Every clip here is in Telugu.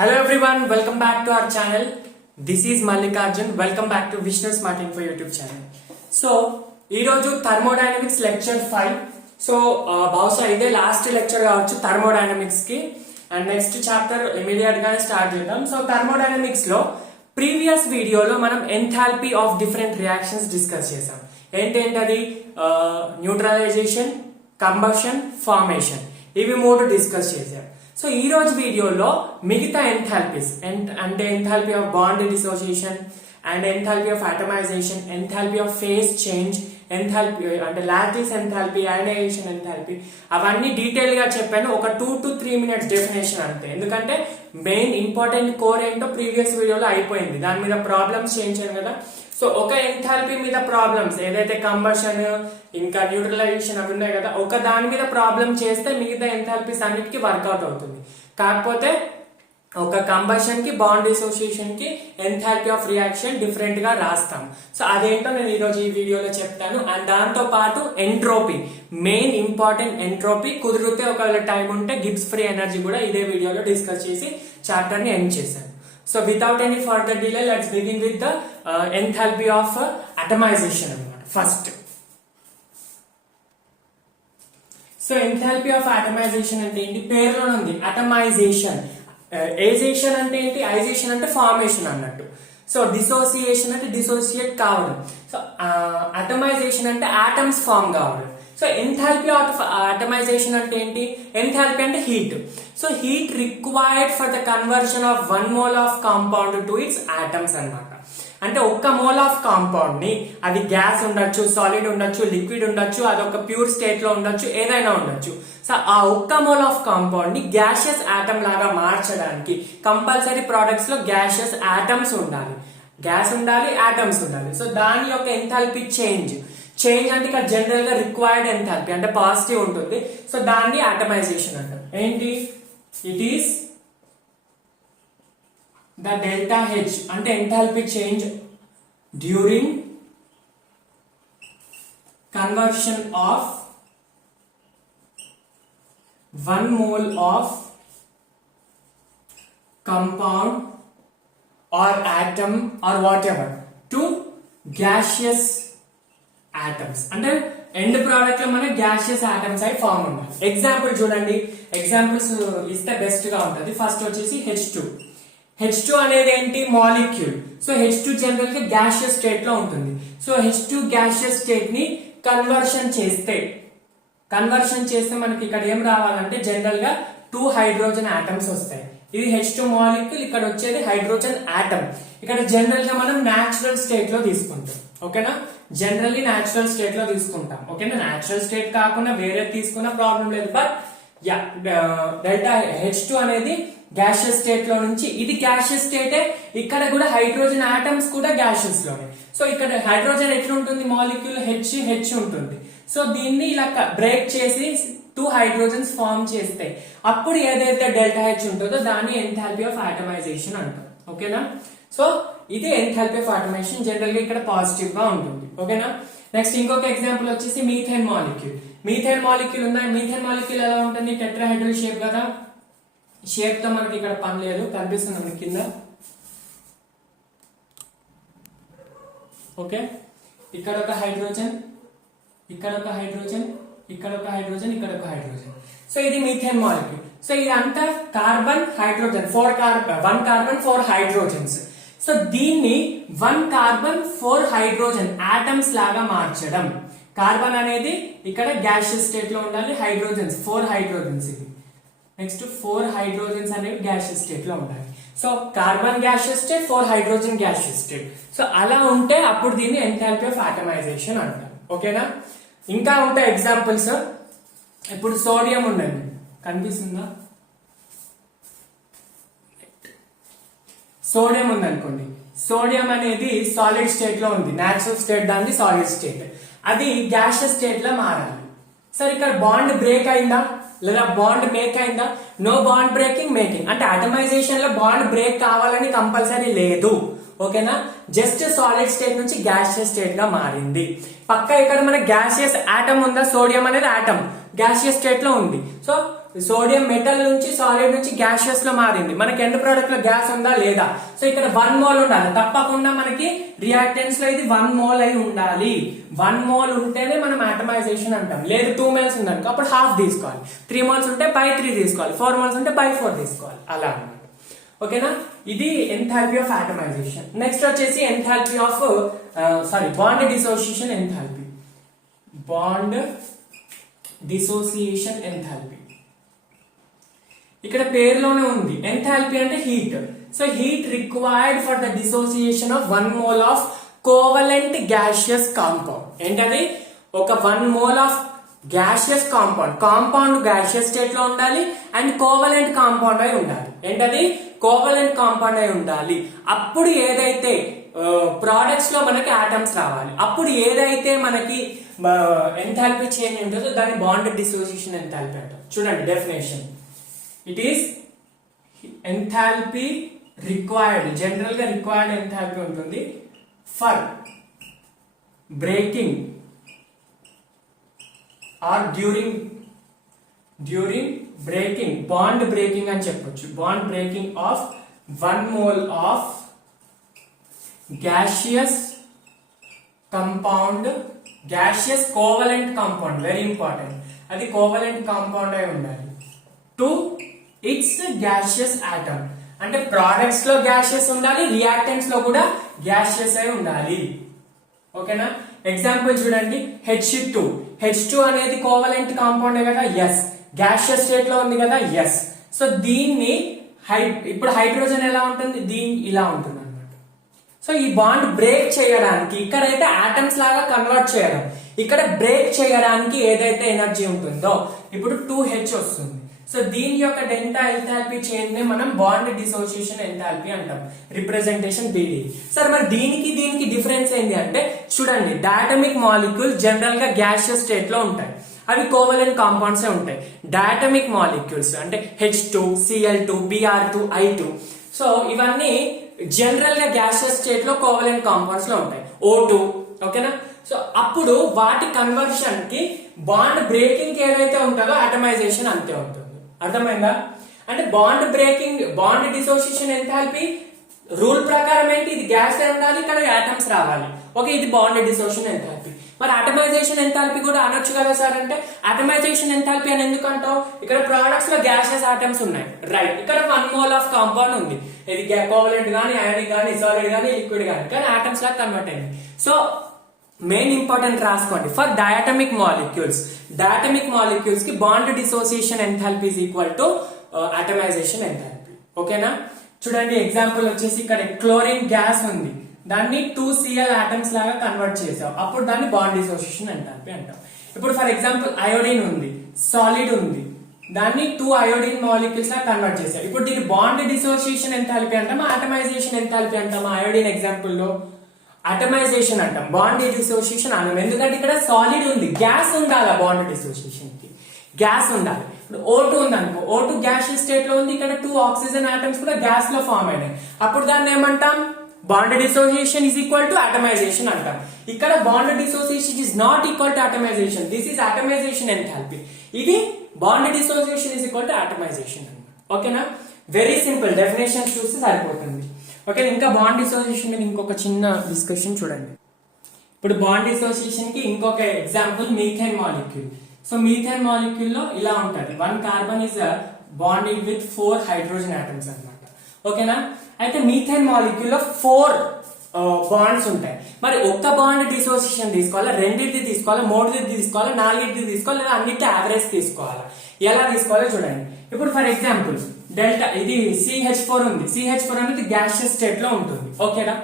Hello everyone, welcome back to our channel. This is Mallikarjun. Welcome back to Vishnu Smart Info YouTube channel. So, ఈ రోజు థర్మోడైనమిక్స్ లెక్చర్ 5. సో బహుశా ఇదే లాస్ట్ లెక్చర్ కావచ్చు థర్మోడైనమిక్స్ కి. అండ్ నెక్స్ట్ చాప్టర్ ఇమీడియట్ గానే స్టార్ట్ చేద్దాం. సో థర్మోడైనమిక్స్ లో ప్రీవియస్ వీడియోలో మనం enthalpy of different reactions discuss చేసాం. ఏంటేంటది? న్యూట్రలైజేషన్, కంబషన్, ఫార్మేషన్, ఇవి మూడు డిస్కస్ చేసాం. సో ఈ రోజు వీడియోలో మిగతా ఎంథాల్పీస్ అంటే enthalpy of bond dissociation and enthalpy of atomization, enthalpy of phase change, enthalpy అంటే లాటిస్ ఎంథాల్పీ, అయనైజేషన్ ఎంథాల్పీ, అవన్నీ డీటెయిల్ గా చెప్పాను. ఒక 2 to 3 minutes డెఫినేషన్ అంతే. ఎందుకంటే మెయిన్ ఇంపార్టెంట్ కోర్ ఏంటో ప్రీవియస్ వీడియోలో అయిపోయింది. దాని మీద ప్రాబ్లమ్స్ చేయించాను కదా. సో ఒక ఎంథాల్పీ మీద ప్రాబ్లమ్స్ ఏదైతే కంబషన్ ఇంకా న్యూట్రలైజేషన్ అవి ఉన్నాయి కదా, ఒక దాని మీద ప్రాబ్లం చేస్తే మిగతా ఎంథాల్పీస్ అన్నిటికీ వర్కౌట్ అవుతుంది. కాకపోతే ఒక కంబషన్ కి బాండ్ డిసోసియేషన్ కి ఎంథాల్పీ ఆఫ్ రియాక్షన్ డిఫరెంట్ గా రాస్తాం. సో అదేంటో నేను ఈ రోజు ఈ వీడియోలో చెప్తాను. అండ్ దాంతో పాటు ఎంట్రోపీ, మెయిన్ ఇంపార్టెంట్ ఎంట్రోపీ, కుదిరితే ఒకవేళ టైం ఉంటే గిబ్స్ ఫ్రీ ఎనర్జీ కూడా ఇదే వీడియోలో డిస్కస్ చేసి చాప్టర్ ని ఎండ్ చేశాను. So without any further delay, let's begin with the enthalpy of atomization first. So enthalpy of atomization అంటే ఏంటి? పేరులోనే ఉంది atomization. Azation అంటే ఏంటి? Ization అంటే ఫార్మేషన్ అన్నట్టు. సో డిసోసియేషన్ అంటే డిసోసియేట్ కావడం. సో అటమైజేషన్ అంటే ఆటమ్స్ ఫామ్ కావడం. సో ఎంథాల్పీ ఆఫ్ అటమైజేషన్ అంటే ఏంటి? ఎంథాల్పీ అంటే heat. So heat required for the conversion of 1 mole of compound to it's atoms అన్నమాట. అంటే 1 mole ఆఫ్ కాంపౌండ్ ని, అది గ్యాస్ ఉండొచ్చు, సాలిడ్ ఉండొచ్చు, లిక్విడ్ ఉండొచ్చు, అదొక ప్యూర్ స్టేట్ లో ఉండొచ్చు, ఏదైనా ఉండొచ్చు. సో ఆ 1 mole ఆఫ్ కాంపౌండ్ ని గ్యాషియస్ ఆటమ్ లాగా మార్చడానికి కంపల్సరీ ప్రొడక్ట్స్ లో గ్యాషియస్ ఆటమ్స్ ఉండాలి, గ్యాస్ ఉండాలి, ఆటమ్స్ ఉండాలి. సో దాని యొక్క ఎంథాల్పీ చేంజ్ అంటే ఇక్కడ జనరల్ గా రిక్వైర్డ్ ఎంథాల్పీ అంటే పాజిటివ్ ఉంటుంది. సో దాన్ని అటమైజేషన్ అంటారు. ఏంటి? It is the delta H అంటే enthalpy change during conversion of 1 mole of compound or atom or whatever to gaseous atoms. అంటే ఎండ్ ప్రోడక్ట్ లో మన గ్యాషియస్ ఆటమ్స్ అయి ఫామ్ ఉన్నాయి. ఎగ్జాంపుల్ చూడండి, ఎగ్జాంపుల్స్ ఇస్తే బెస్ట్ గా ఉంటుంది. ఫస్ట్ వచ్చేసి H2 అనేది ఏంటి? మాలిక్యూల్. సో H2 జనరల్ గా గ్యాషియస్ స్టేట్ లో ఉంటుంది. సో H2 గ్యాషియస్ స్టేట్ ని కన్వర్షన్ చేస్తే మనకి ఇక్కడ ఏం రావాలంటే జనరల్ గా 2 హైడ్రోజన్ ఆటమ్స్ వస్తాయి. ఇది H2 మాలిక్యూల్, ఇక్కడ వచ్చేది హైడ్రోజన్ ఆటమ్. ఇక్కడ జనరల్ గా మనం న్యాచురల్ స్టేట్ లో తీసుకుంటాం. ఓకేనా? జనరల్లీ న్యాచురల్ స్టేట్ లో తీసుకుంటాం. ఓకేనా? న్యాచురల్ స్టేట్ కాకుండా వేరే తీసుకున్న ప్రాబ్లం లేదు. బట్ డెల్టా H2 అనేది గ్యాషియస్ స్టేట్ లో నుంచి, ఇది గ్యాషియస్ స్టేటే, ఇక్కడ కూడా హైడ్రోజన్ ఆటమ్స్ కూడా గ్యాషియస్ లోనే. సో ఇక్కడ హైడ్రోజన్ ఎట్లుంటుంది? మాలిక్యూల్ H ఉంటుంది. సో దీన్ని ఇలా బ్రేక్ చేసి 2 హైడ్రోజన్స్ ఫార్మ్ చేస్తే అప్పుడు ఏదైతే డెల్టా H ఉంటుందో దాన్ని ఎంథాల్పీ ఆఫ్ ఆటమైజేషన్ అంటాం. ఓకేనా? సో ఇది ఎంథాల్పీ ఆఫ్ ఆటమైజేషన్, జనరల్ గా ఇక్కడ పాజిటివ్ గా ఉంటుంది. ఓకేనా? నెక్స్ట్ ఇంకొక ఎగ్జాంపుల్ వచ్చేసి మీథేన్ మాలిక్యూల్ ఉన్నాయి. మీథేన్ మాలిక్యూల్ ఎలా ఉంటుంది? టెట్రాహెడ్రల్ షేప్ కదా. షేప్ తో మనకి ఇక్కడ పని లేదు, కనిపిస్తుంది మనకి కింద. ఓకే, ఇక్కడ ఒక హైడ్రోజన్, ఇక్కడ ఒక హైడ్రోజన్, ఇక్కడ ఒక హైడ్రోజన్, ఇక్కడ ఒక హైడ్రోజన్. సో ఇది మీథేన్ మాలిక్యూల్. సో ఇదంతా carbon hydrogen, 1 carbon 4 hydrogens. So దీన్ని 1 కార్బన్ 4 హైడ్రోజన్ ఆటమ్స్ లాగా మార్చడం. కార్బన్ అనేది ఇక్కడ గ్యాషియస్ స్టేట్ లో ఉండాలి, హైడ్రోజన్స్ 4 హైడ్రోజన్స్. ఇది నెక్స్ట్ 4 హైడ్రోజన్స్ అనేవి గ్యాషియస్ స్టేట్ లో ఉండాలి. So carbon gaseous state, 4 hydrogen gaseous state. So అలా ఉంటే అప్పుడు దీన్ని ఎంథాల్పీ ఆఫ్ ఆటమైజేషన్ అంటారు. ఓకేనా? ఇంకా ఉంటాయి ఎగ్జాంపుల్స్. ఇప్పుడు సోడియం ఉండండి, కనిపిస్తుందా? సోడియం ఉందనుకోండి. సోడియం అనేది సాలిడ్ స్టేట్ లో ఉంది, నేచురల్ స్టేట్ దాన్ని సాలిడ్ స్టేట్. అది గ్యాషియస్ స్టేట్ లో మారాలి. సరే ఇక్కడ బాండ్ బ్రేక్ అయిందా లేదా బాండ్ మేక్ అయిందా? No bond breaking, making. అంటే అటమైజేషన్ లో బాండ్ బ్రేక్ కావాలని కంపల్సరీ లేదు. ఓకేనా? జస్ట్ సాలిడ్ స్టేట్ నుంచి గ్యాషియస్ స్టేట్ గా మారింది. పక్క ఇక్కడ మన గ్యాషియస్ ఆటమ్ ఉందా? సోడియం అనేది ఆటమ్ గ్యాషియస్ స్టేట్ లో ఉంది. సో సోడియం మెటల్ నుంచి సాలిడ్ నుంచి గ్యాషియస్ లో మారింది, మనకి ఎండ్ ప్రోడక్ట్ లో గ్యాస్ ఉందా లేదా? సో ఇక్కడ 1 మోల్ ఉండాలి తప్పకుండా, మనకి రియాక్టెన్స్ లో ఇది 1 మోల్ అయి ఉండాలి. 1 మోల్ ఉంటేనే మనం ఆటమైజేషన్ అంటాం. లేదు 2 మోల్స్ ఉందనుకో అప్పుడు హాఫ్ తీసుకోవాలి, 3 మోల్స్ ఉంటే బై 3 తీసుకోవాలి, 4 మోల్స్ ఉంటే బై 4 తీసుకోవాలి, అలా అన్నమాట. ఓకేనా, ఇది ఎంథాల్పీ ఆఫ్ ఆటమైజేషన్. నెక్స్ట్ వచ్చేసి enthalpy of bond dissociation enthalpy. Bond dissociation enthalpy ఇక్కడ పేరులోనే ఉంది. ఎంథాల్పీ అంటే heat. So heat required for the dissociation of 1 mole of covalent gaseous compound. ఏంటది? ఒక 1 mole of gaseous compound gaseous state లో ఉండాలి అండ్ కోవలెంట్ కాంపౌండ్ అయి ఉండాలి. ఏంటది? కోవలెంట్ కాంపౌండ్ అయి ఉండాలి. అప్పుడు ఏదైతే ప్రోడక్ట్స్ లో మనకి ఆటమ్స్ రావాలి, అప్పుడు ఏదైతే మనకి ఎంథాల్పీ చేంజ్ ఉంటుందో దాన్ని బాండ్ డిసోసియేషన్ ఎంథాల్పీ అంటారు. చూడండి definition. It is enthalpy required, general గా రిక్వైర్డ్ ఎంథాల్పీ ఉంటుంది for breaking are during breaking, bond breaking అని చెప్పొచ్చు. Bond breaking of 1 mole of gaseous compound, gaseous covalent compound, very important, అది కోవలెంట్ కాంపౌండ్ అయి ఉండాలి టు ఇట్స్ గ్యాషియస్ ఆటమ్. అంటే ప్రోడక్ట్స్ లో గ్యాషియస్ ఉండాలి, రియాక్టెంట్స్ లో కూడా గ్యాషియస్ అయి ఉండాలి. ఓకేనా, ఎగ్జాంపుల్ చూడండి. H2 అనేది కోవలెంట్ కాంపౌండ్ కదా, ఎస్. గ్యాషియస్ స్టేట్ లో ఉంది కదా, ఎస్. సో దీన్ని ఇప్పుడు హైడ్రోజన్ ఎలా ఉంటుంది, దీన్ని ఇలా ఉంటుంది అన్నమాట. సో ఈ బాండ్ బ్రేక్ చేయడానికి, ఇక్కడైతే ఆటమ్స్ లాగా కన్వర్ట్ చేయడం, ఇక్కడ బ్రేక్ చేయడానికి ఏదైతే ఎనర్జీ ఉంటుందో ఇప్పుడు 2H వస్తుంది. సో దీని యొక్క డెల్టా ఎంథాల్పీ చేంజ్ ని మనం బాండ్ డిసోసియేషన్ ఎంథాల్పీ అంటాం. Representation BD. సార్ మరి దీనికి డిఫరెన్స్ ఏంటి అంటే, చూడండి డయాటమిక్ మాలిక్యూల్ జనరల్ గా గ్యాషియస్ స్టేట్ లో ఉంటాయి, అవి కోవలెంట్ కాంపౌండ్స్ ఉంటాయి. డయాటమిక్ మాలిక్యూల్స్ అంటే H2, Cl2, Br2, I2, so ఇవన్నీ జనరల్ గా గ్యాషియస్ స్టేట్ లో కోవలెంట్ కాంపౌండ్స్ లో ఉంటాయి. O2, ఓకేనా. సో అప్పుడు వాటి కన్వర్షన్ కి బాండ్ బ్రేకింగ్ కి ఏదైతే ఉంటుందో ఆటమైజేషన్ అంతే ఉంటుంది. అర్థమైందా? అంటే బాండ్ డిసోసియేషన్ ఎంథాల్పీ రూల్ ప్రకారం ఏంటి, ఇది గ్యాస్ ఉండాలి, ఇక్కడ ఆటమ్స్ రావాలి. ఓకే, ఇది బాండ్ డిసోసియేషన్ ఎంథాల్పీ. మరి ఆటమైజేషన్ ఎంథాల్పీ కూడా అనొచ్చు కదా సార్ అంటే, ఆటమైజేషన్ ఎంథాల్పీ అని ఎందుకు అంటావు? ఇక్కడ ప్రొడక్ట్స్ లో గ్యాసెస్ ఆటమ్స్ ఉన్నాయి, రైట్. ఇక్కడ 1 మోల్ ఆఫ్ కాంపౌండ్ ఉంది, ఇది కోవలెంట్ గానీ, అయానిక్ గానీ, సాలిడ్ గానీ, లిక్విడ్ గానీ, కానీ ఆటమ్స్ లాగా కన్వర్ట్ అయింది. సో మెయిన్ ఇంపార్టెంట్ రాసుకోండి. ఫర్ డయాటమిక్ మాలిక్యూల్స్ కి bond dissociation enthalpy is equal to atomization enthalpy. ఓకేనా, చూడండి ఎగ్జాంపుల్ వచ్చేసి ఇక్కడ క్లోరిన్ గ్యాస్ ఉంది, దాన్ని 2Cl ఆటమ్స్ లాగా కన్వర్ట్ చేసాం, అప్పుడు దాన్ని బాండ్ డిసోసియేషన్ ఎంథాల్పీ అంటాం. ఇప్పుడు ఫర్ ఎగ్జాంపుల్ అయోడిన్ ఉంది, సాలిడ్ ఉంది, దాన్ని 2 అయోడిన్ మాలిక్యూల్స్ లాగా కన్వర్ట్ చేసాం, ఇప్పుడు దీన్ని బాండ్ డిసోసియేషన్ ఎంథాల్పీ అంటామా, ఆటమైజేషన్ ఎంథాల్పీ అంటామా? అయోడిన్ ఎగ్జాంపుల్ లో అటమైజేషన్ అంటాం, బాండ్ డిసోసియేషన్ అనం. ఎందుకంటే ఇక్కడ సాలిడ్ ఉంది, గ్యాస్ ఉండాలి, బాండ్ డిసోసియేషన్ కి గ్యాస్ ఉండాలి. ఇప్పుడు O2 ఉంది అనుకో, O2 గ్యాషియస్ స్టేట్ లో ఉంది, ఇక్కడ 2 ఆక్సిజన్ ఆటమ్స్ కూడా గ్యాస్ లో ఫామ్ అయినాయి, అప్పుడు దాన్ని ఏమంటాం? Bond dissociation is equal to atomization అంటాం. ఇక్కడ bond dissociation is not equal to atomization, this is atomization enthalpy. ఇది bond dissociation is equal to atomization అన్నమాట. ఓకేనా, వెరీ సింపుల్, డెఫినేషన్ చూస్తే సరిపోతుంది. ఓకే, ఇంకా బాండ్ డిసోసియేషన్ మీద ఇంకొక చిన్న డిస్కషన్ చూడండి. ఇప్పుడు బాండ్ డిసోసియేషన్ కి ఇంకొక example methane molecule. So methane molecule లో ఇలా ఉంటది, 1 carbon is bonding with 4 hydrogen atoms అన్నమాట. ఓకేనా, అయితే మీథేన్ మాలిక్యూల్ లో 4 బాండ్స్ ఉంటాయి. మరి ఒక్క బాండ్ డిసోసియేషన్ తీసుకోవాలా, రెండింటిది తీసుకోవాలా, మూడుది తీసుకోవాలా, నాలుగింటిది తీసుకోవాలి, లేదా అన్నిటి యావరేజ్ తీసుకోవాలా? ఎలా తీసుకోవాలో చూడండి. ఇప్పుడు ఫర్ ఎగ్జాంపుల్ డెల్టా, ఇది CH4 ఉంది, CH4 అనేది గ్యాషియస్ స్టేట్ లో ఉంటుంది. ఓకేనా,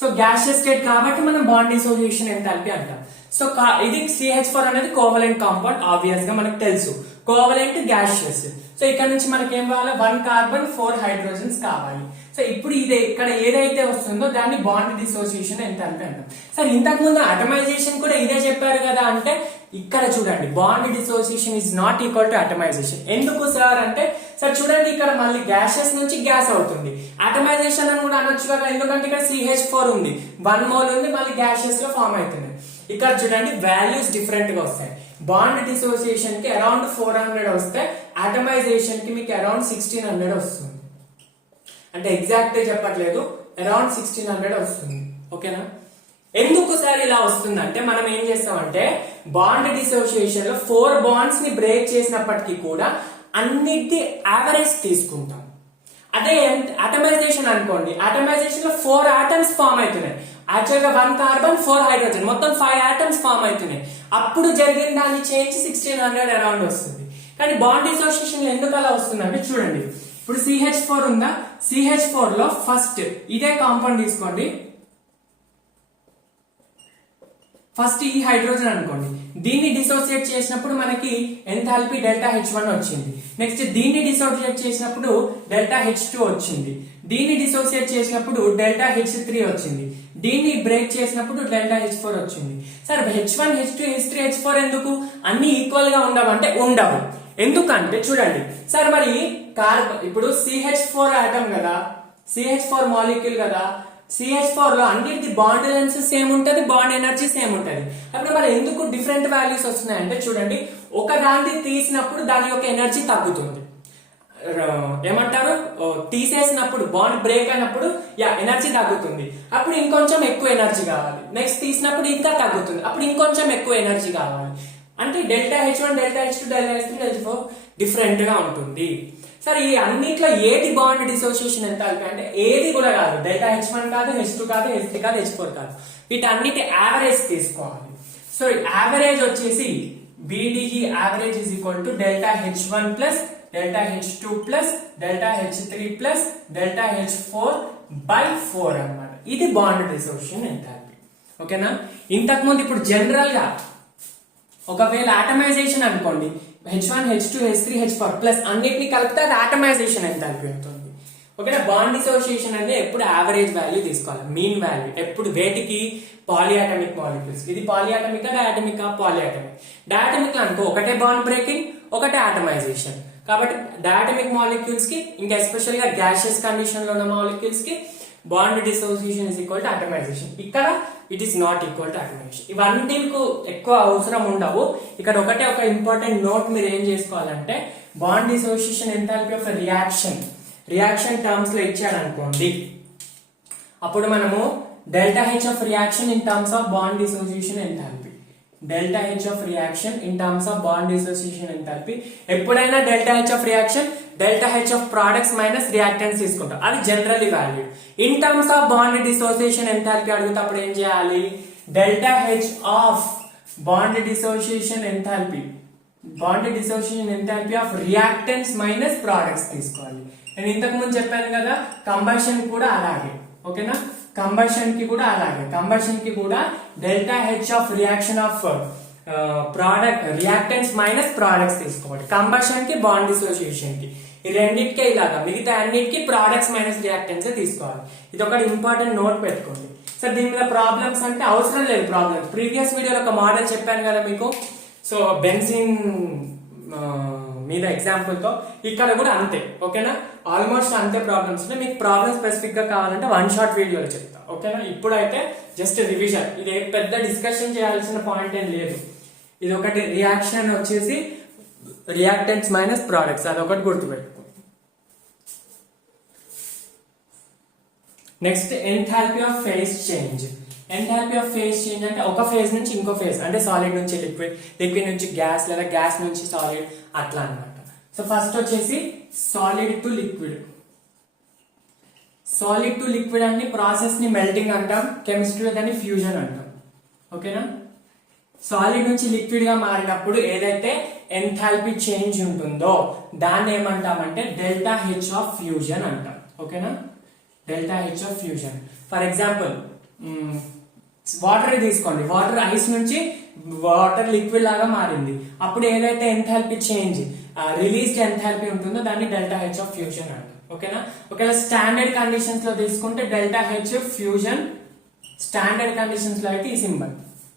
సో గ్యాషియస్ స్టేట్ కాబట్టి మనం బాండ్ డిసోసియేషన్ ఎంథాల్పీ అంటాం. సో ఇది CH4 అనేది కోవలెంట్ కాంపౌండ్, ఆబ్వియస్ గా మనకు తెలుసు, కోవలెంట్ గ్యాషియస్. సో ఇక్కడ నుంచి మనకి ఏం కావాలి, 1 కార్బన్ 4 హైడ్రోజన్స్ కావాలి. సో ఇప్పుడు ఇదే ఇక్కడ ఏదైతే వస్తుందో దాన్ని బాండ్ డిసోసియేషన్ ఎంథాల్పీ అంటాం. సార్ ఇంతకు ముందు అటమైజేషన్ కూడా ఇదే చెప్పారు కదా అంటే, ఇక్కడ చూడండి bond dissociation is not equal to atomization. ఎందుకు సార్ అంటే, సార్ చూడండి ఇక్కడ మళ్ళీ గ్యాషెస్ నుంచి గ్యాస్ అవుతుంది, అటమైజేషన్ అని కూడా అనొచ్చు కదా, ఎందుకంటే ఇక్కడ CH4 ఉంది, 1 మోల్ ఉంది, మళ్ళీ గ్యాషెస్ లో ఫామ్ అవుతుంది. ఇక్కడ చూడండి వాల్యూస్ డిఫరెంట్ గా వస్తాయి. బాండ్ డిసోసియేషన్ కి అరౌండ్ 400 వస్తే ఆటమైజేషన్ కి మీకు అరౌండ్ 1600 వస్తుంది. అంటే ఎగ్జాక్ట్ చెప్పట్లేదు, అరౌండ్ 1600 వస్తుంది. ఓకేనా? ఎందుకు సార్ ఇలా వస్తుంది అంటే మనం ఏం చేస్తామంటే బాండ్ డిసోసియేషన్ లో 4 బాండ్స్ ని బ్రేక్ చేసినప్పటికీ కూడా అన్నిటి యావరేజ్ తీసుకుంటాం. అదే ఆటమైజేషన్ అనుకోండి, ఆటమైజేషన్ లో 4 ఆటమ్స్ ఫామ్ అవుతున్నాయి. యాక్చువల్ గా 1 కార్బన్ 4 హైడ్రోజన్ మొత్తం 5 ఆటమ్స్ ఫామ్ అవుతున్నాయి. అప్పుడు జరిగిన దాని చేంజ్ 1600 అరౌండ్ వస్తుంది. కానీ బాండ్ డిసోసియేషన్ లో ఎందుకు అలా వస్తుంది అంటే చూడండి, ఇప్పుడు CH4 ఉందా, CH4 లో ఫస్ట్ ఇదే కాంపౌండ్ తీసుకోండి, ఫస్ట్ ఈ హైడ్రోజన్ అనుకోండి, దీన్ని డిసోసియేట్ చేసినప్పుడు మనకి ఎంథాల్పీ డెల్టా H1 వచ్చింది. నెక్స్ట్ దీన్ని డిసోసియేట్ చేసినప్పుడు డెల్టా H2 వచ్చింది. దీన్ని డిసోసియేట్ చేసినప్పుడు డెల్టా H3 వచ్చింది. దీన్ని బ్రేక్ చేసినప్పుడు డెల్టా H4 వచ్చింది. Sir H1 H2 H3 H4 ఎందుకు అన్ని ఈక్వల్ గా ఉండవు అంటే ఉండవు. ఎందుకంటే చూడండి సార్, మరి కార్బన్ ఇప్పుడు CH4 ఆటమ్ కదా, CH4 మాలిక్యూల్ కదా, CH4 లో అన్నిటి బాండ్ లెన్స్ సేమ్ ఉంటది, బాండ్ ఎనర్జీ సేమ్ ఉంటది. అప్పుడు మరి ఎందుకు డిఫరెంట్ వాల్యూస్ వస్తున్నాయి అంటే చూడండి, ఒక దాన్ని తీసినప్పుడు దాని యొక్క ఎనర్జీ తగ్గుతుంది. ఏమంటారు, తీసేసినప్పుడు బాండ్ బ్రేక్ అయినప్పుడు ఎనర్జీ తగ్గుతుంది, అప్పుడు ఇంకొంచెం ఎక్కువ ఎనర్జీ కావాలి. నెక్స్ట్ తీసినప్పుడు ఇంకా తగ్గుతుంది, అప్పుడు ఇంకొంచెం ఎక్కువ ఎనర్జీ కావాలి. అంటే delta H1 delta H2 delta H3 delta H4 different గా ఉంటుంది. సరే ఈ అన్నిట్లో ఏది బాండ్ డిసోసియేషన్ ఎంథాల్పీ అంటే ఏది కూడా కాదు, డెల్టా H1 కాదు, H2 కాదు, H3 కాదు, H4 కాదు, వీటన్నిటి యావరేజ్ తీసుకోవాలి. సో యావరేజ్ వచ్చేసి BDE average is equal to delta H1 plus delta H2 plus delta H3 plus delta H4 by 4 అన్నమాట. ఇది బాండ్ డిసోసియేషన్ ఎంథాల్పీ. ఓకేనా? ఇంతకు ముందు ఇప్పుడు జనరల్ గా ఒకవేళ ఆటమైజేషన్ అనుకోండి, H1 H2 H3 H4 plus అన్నిటిని కలిపితే అది ఆటమైజేషన్ ఎంథాల్పీ అవుతుంది. ఓకేనా? బాండ్ డిసోసియేషన్ అనేది ఎప్పుడు యావరేజ్ వాల్యూ తీసుకోవాలి, మీన్ వాల్యూ. ఎప్పుడు వేటికి? పాలియాటమిక్ మాలిక్యూల్స్. ఇది పాలియాటమిక్ డయాటమిక్ పాలియాటమిక్. డయాటమిక్ అనుకో ఒకటే బాండ్ బ్రేకింగ్, ఒకటే ఆటమైజేషన్. కాబట్టి డయాటమిక్ మాలిక్యూల్స్ కి, ఇంకా ఎస్పెషల్ గా గ్యాషియస్ కండిషన్ లో ఉన్న మాలిక్యూల్స్ కి bond dissociation is equal to atomization. ఇక్కడ it is not equal to atomization. ఇవన్నీ మీకు ఎక్కువ అవసరం ఉండవు. ఇక్కడ ఒకటే ఒక ఇంపార్టెంట్ నోట్ మీరు ఏం చేసుకోవాలంటే, bond dissociation enthalpy of reaction terms లో ఇచ్చాడు అనుకోండి, అప్పుడు మనము delta H of reaction in terms of bond dissociation enthalpy, delta H of reaction in terms of bond dissociation enthalpy. ఎప్పుడైనా delta H of reaction delta H of products minus reactants తీసుకుంటాం, అది generally valued. In terms of bond dissociation enthalpy అడుగుతప్పుడు ఏం చేయాలి? Delta H of bond dissociation enthalpy, bond dissociation enthalpy of reactants minus products తీసుకోవాలి. నేను ఇంతకు ముందు చెప్పాను కదా, కంబషన్ కూడా అలాగే. ఓకేనా? కంబషన్ కి కూడా అలాగే, కంబషన్ కి కూడా delta H of reaction of product reactants minus products తీసుకోవాలి. కంబషన్ కి బాండ్ డిసోసియేషన్ కి ఈ రెండింటికే ఇలాగా, మిగతా అన్నిటికీ ప్రొడక్ట్స్ మైనస్ రియాక్టెంట్స్ తీసుకోవాలి. ఇది ఒకటి ఇంపార్టెంట్ నోట్ పెట్టుకోండి. సార్ దీని మీద ప్రాబ్లమ్స్ అంటే అవసరం లేదు. ప్రాబ్లమ్స్ ప్రీవియస్ వీడియోలో ఒక మోడల్ చెప్పాను కదా మీకు. సో బెంజిన్ మీద ఎగ్జాంపుల్ తో ఇక్కడ కూడా అంతే. ఓకేనా? ఆల్మోస్ట్ అంతే ప్రాబ్లమ్స్. మీకు ప్రాబ్లమ్ స్పెసిఫిక్ గా కావాలంటే 1 షార్ట్ వీడియోలో చెప్తా. ఓకేనా? ఇప్పుడైతే జస్ట్ రివిజన్, ఇది పెద్ద డిస్కషన్ చేయాల్సిన పాయింట్ ఏం లేదు. ఇది ఒకటి రియాక్షన్ వచ్చేసి రియాక్టెంట్స్ మైనస్ ప్రొడక్ట్స్, అదొకటి గుర్తుపెట్టుకో. Next enthalpy of phase change. Enthalpy of phase change అంటే ఒక ఫేజ్ నుంచి ఇంకో ఫేజ్, అంటే సాలిడ్ నుంచి లిక్విడ్, లిక్విడ్ నుంచి గ్యాస్, లేదా గ్యాస్ నుంచి సాలిడ్, అట్లా అన్నమాట. సో ఫస్ట్ వచ్చేసి solid to liquid. Solid to liquid అన్ని ప్రాసెస్ ని మెల్టింగ్ అంటాం, కెమిస్ట్రీలో దాన్ని ఫ్యూజన్ అంటాం. ఓకేనా? సాలిడ్ నుంచి లిక్విడ్ గా మారినప్పుడు ఏదైతే ఎంథాల్పీ చేంజ్ ఉంటుందో దాన్ని ఏమంటామంటే డెల్టా H ఆఫ్ ఫ్యూజన్ అంటాం. ఓకేనా? Delta H of fusion. For example water తీసుకోండి, వాటర్ ఐస్ నుంచి వాటర్ లిక్విడ్ లాగా మారింది, అప్పుడు ఏదైతే ఎంథాల్పీ చేంజ్ రిలీజ్డ్ ఎంథాల్పీ ఉంటుందో దాన్ని డెల్టా H ఆఫ్ ఫ్యూజన్ అంటాం. ఓకేనా? ఒకవేళ స్టాండర్డ్ కండిషన్స్ లో తీసుకుంటే delta H fusion, standard conditions లో అయితే ఈ సింబల్.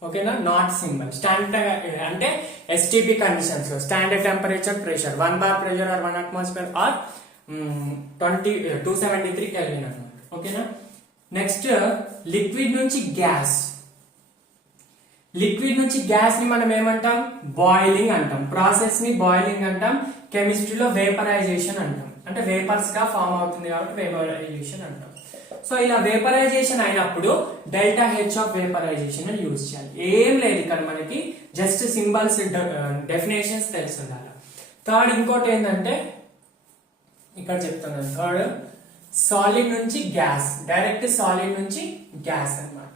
ఓకేనా? Nought symbol. స్టాండర్డ్ అంటే STP కండిషన్స్ లో standard temperature, pressure 1 bar pressure or 1 atmosphere or 273 kelvin అన్నమాట. ఓకేనా? నెక్స్ట్ లిక్విడ్ నుంచి గ్యాస్, లిక్విడ్ నుంచి గ్యాస్ ని మనం ఏమంటాం, బాయిలింగ్ అంటాం. ప్రాసెస్ ని బాయిలింగ్ అంటాం. కెమిస్ట్రీలో వేపరైజేషన్ అంటాం. అంటే వేపర్స్ గా ఫామ్ అవుతుంది కాబట్టి వేపరైజేషన్ అంటాం. సో ఇలా వేపరైజేషన్ అయినప్పుడు డెల్టా హెచ్ ఆఫ్ వేపరైజేషన్ అని యూజ్ చేయాలి. ఏం లేదు ఇక్కడ మనకి, జస్ట్ సింబల్స్ డెఫినేషన్స్ తెలిసి ఉండాలి. థర్డ్ ఇంకోటి ఏంటంటే ఇక్కడ చెప్తున్నాను. థర్డ్ సాలిడ్ నుంచి గ్యాస్, డైరెక్ట్ సాలిడ్ నుంచి గ్యాస్ అన్నమాట.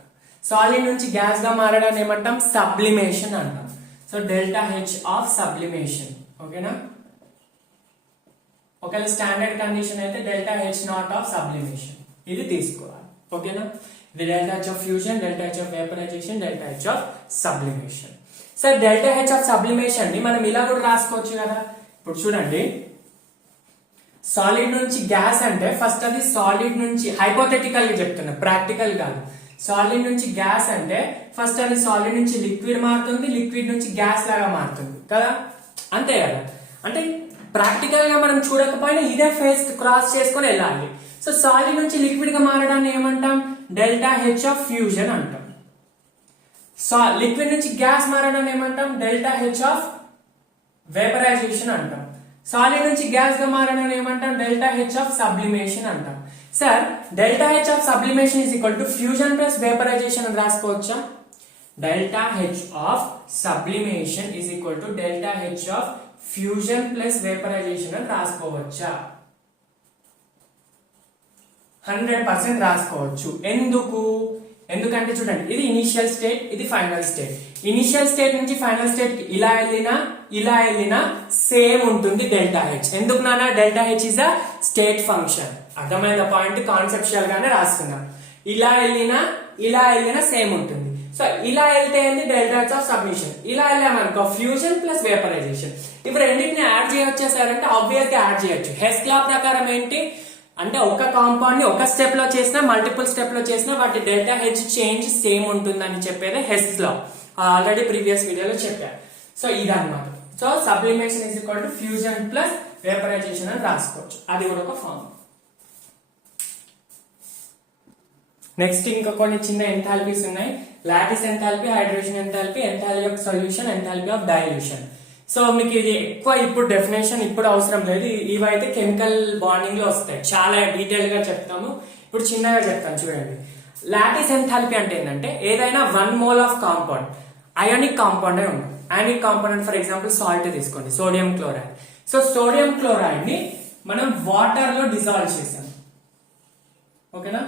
సాలిడ్ నుంచి గ్యాస్ గా మారడాన్ని ఏమంటాం, సబ్లిమేషన్ అంటాం. So delta H of sublimation. ఓకేనా, ఒకవేళ స్టాండర్డ్ కండిషన్ అయితే delta H not of sublimation ఇది తీసుకోవాలి. ఓకేనా, ఇది delta H of fusion, delta H of vaporisation, delta H of sublimation. Sir delta H of sublimation ని మనం ఇలా కూడా రాసుకోవచ్చు కదా. ఇప్పుడు చూడండి, సాలిడ్ నుంచి గ్యాస్ అంటే ఫస్ట్ అది సాలిడ్ నుంచి, హైపోథెటికల్ గా చెప్తున్నా, ప్రాక్టికల్ కాదు. సాలిడ్ నుంచి గ్యాస్ అంటే ఫస్ట్ అది సాలిడ్ నుంచి లిక్విడ్ మారుతుంది, లిక్విడ్ నుంచి గ్యాస్ లాగా మారుతుంది కదా, అంతే కదా. అంటే ప్రాక్టికల్ గా మనం చూడకపోయినా ఇదే ఫేజ్ క్రాస్ చేసుకొని వెళ్ళాలి. సో సాలిడ్ నుంచి లిక్విడ్ గా మారడాన్ని ఏమంటాం, డెల్టా హెచ్ ఆఫ్ ఫ్యూజన్ అంటాం. లిక్విడ్ నుంచి గ్యాస్ మారడాన్ని ఏమంటాం, డెల్టా హెచ్ ఆఫ్ వేపరైజేషన్ అంటాం. సాలిడ్ నుంచి గ్యాస్ గా మారడాన్ని ఏమంటాం, డెల్టా హెచ్ ఆఫ్ సబ్లిమేషన్ అంటాం. Sir delta H of sublimation is equal to fusion plus vaporization అని రాసుకోవచ్చా? Delta H of sublimation is equal to delta H of fusion plus vaporization అని రాసుకోవచ్చా? 100% రాసుకోవచ్చు. ఎందుకంటే చూడండి, ఇది ఇనిషియల్ స్టేట్, ఇది ఫైనల్ స్టేట్. ఇనిషియల్ స్టేట్ నుంచి ఫైనల్ స్టేట్ కి ఇలా వెళ్ళినా సేమ్ ఉంటుంది డెల్టా హెచ్. ఎందుకు నాన్న, delta H is a state function. అర్థమైన పాయింట్ కాన్సెప్చువల్ గానే రాస్తున్నాం. ఇలా వెళ్ళినా సేమ్ ఉంటుంది. సో ఇలా వెళ్తే ఏంటి, డెల్టా హెచ్ ఆఫ్ సబ్మిషన్. ఇలా వెళ్ళామనుకో ఫ్యూజన్ ప్లస్ వేపరైజేషన్. ఇప్పుడు రెండింటిని యాడ్ చేయొచ్చేసారంటే ఆబ్వియస్ గా యాడ్ చేయొచ్చు. హెస్ లా ప్రకారం ఏంటి అంటే, ఒక కాంపౌండ్ ని ఒక స్టెప్ లో చేసినా మల్టిపుల్ స్టెప్ లో చేసినా వాటి డెల్టా హెచ్ చేంజ్ సేమ్ ఉంటుందని చెప్పేది హెస్ లా. ఆల్రెడీ ప్రీవియస్ వీడియోలో చెప్పారు. సో ఇదన్నమాట. So sublimation is equal to fusion plus vaporization అని రాసుకోవచ్చు. అది కూడా ఒక ఫార్మ్. నెక్స్ట్ ఇంకా కొన్ని చిన్న ఎంథాల్పీస్ ఉన్నాయి. Lattice enthalpy, hydration enthalpy, enthalpy of solution, enthalpy of dilution. So మీకు ఇది ఎక్కువ ఇప్పుడు డెఫినేషన్ ఇప్పుడు అవసరం లేదు. ఇవైతే కెమికల్ బాండింగ్ లో వస్తాయి. చాలా డీటెయిల్ గా చెప్తాము. ఇప్పుడు చిన్నగా చెప్తాను చూడండి. లాటిస్ ఎంథాల్పీ అంటే ఏంటంటే, ఏదైనా 1 mole of compound ionic compound అయి ఉంటుంది. Ionic compound for example salt తీసుకోండి, sodium chloride. So sodium chloride ని మనం వాటర్ లో డిజాల్వ్ చేసాం. ఓకేనా,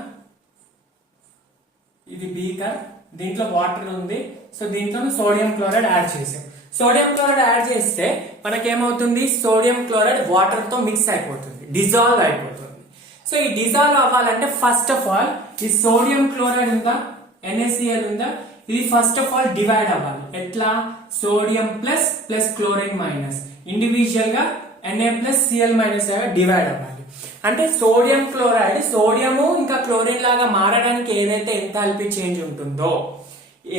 ఇది బీకర్, దీంట్లో వాటర్ ఉంది. సో దీంట్లో సోడియం క్లోరైడ్ యాడ్ చేసాం. సోడియం క్లోరైడ్ యాడ్ చేస్తే మనకేమవుతుంది, సోడియం క్లోరైడ్ వాటర్ తో మిక్స్ అయిపోతుంది, డిజాల్వ్ అయిపోతుంది. సో ఈ డిజాల్వ్ అవ్వాలంటే ఫస్ట్ ఆఫ్ ఆల్ ఈ సోడియం క్లోరైడ్ ఉందా, NaCl ఉందా, ఇది ఫస్ట్ ఆఫ్ ఆల్ డివైడ్ అవ్వాలి. ఎట్లా, sodium plus plus chlorine minus, individual గా Na plus Cl minus divide అవ్వాలి. అంటే సోడియం క్లోరైడ్ సోడియము ఇంకా క్లోరిన్ లాగా మారడానికి ఏదైతే ఎంథాల్పీ చేంజ్ ఉంటుందో,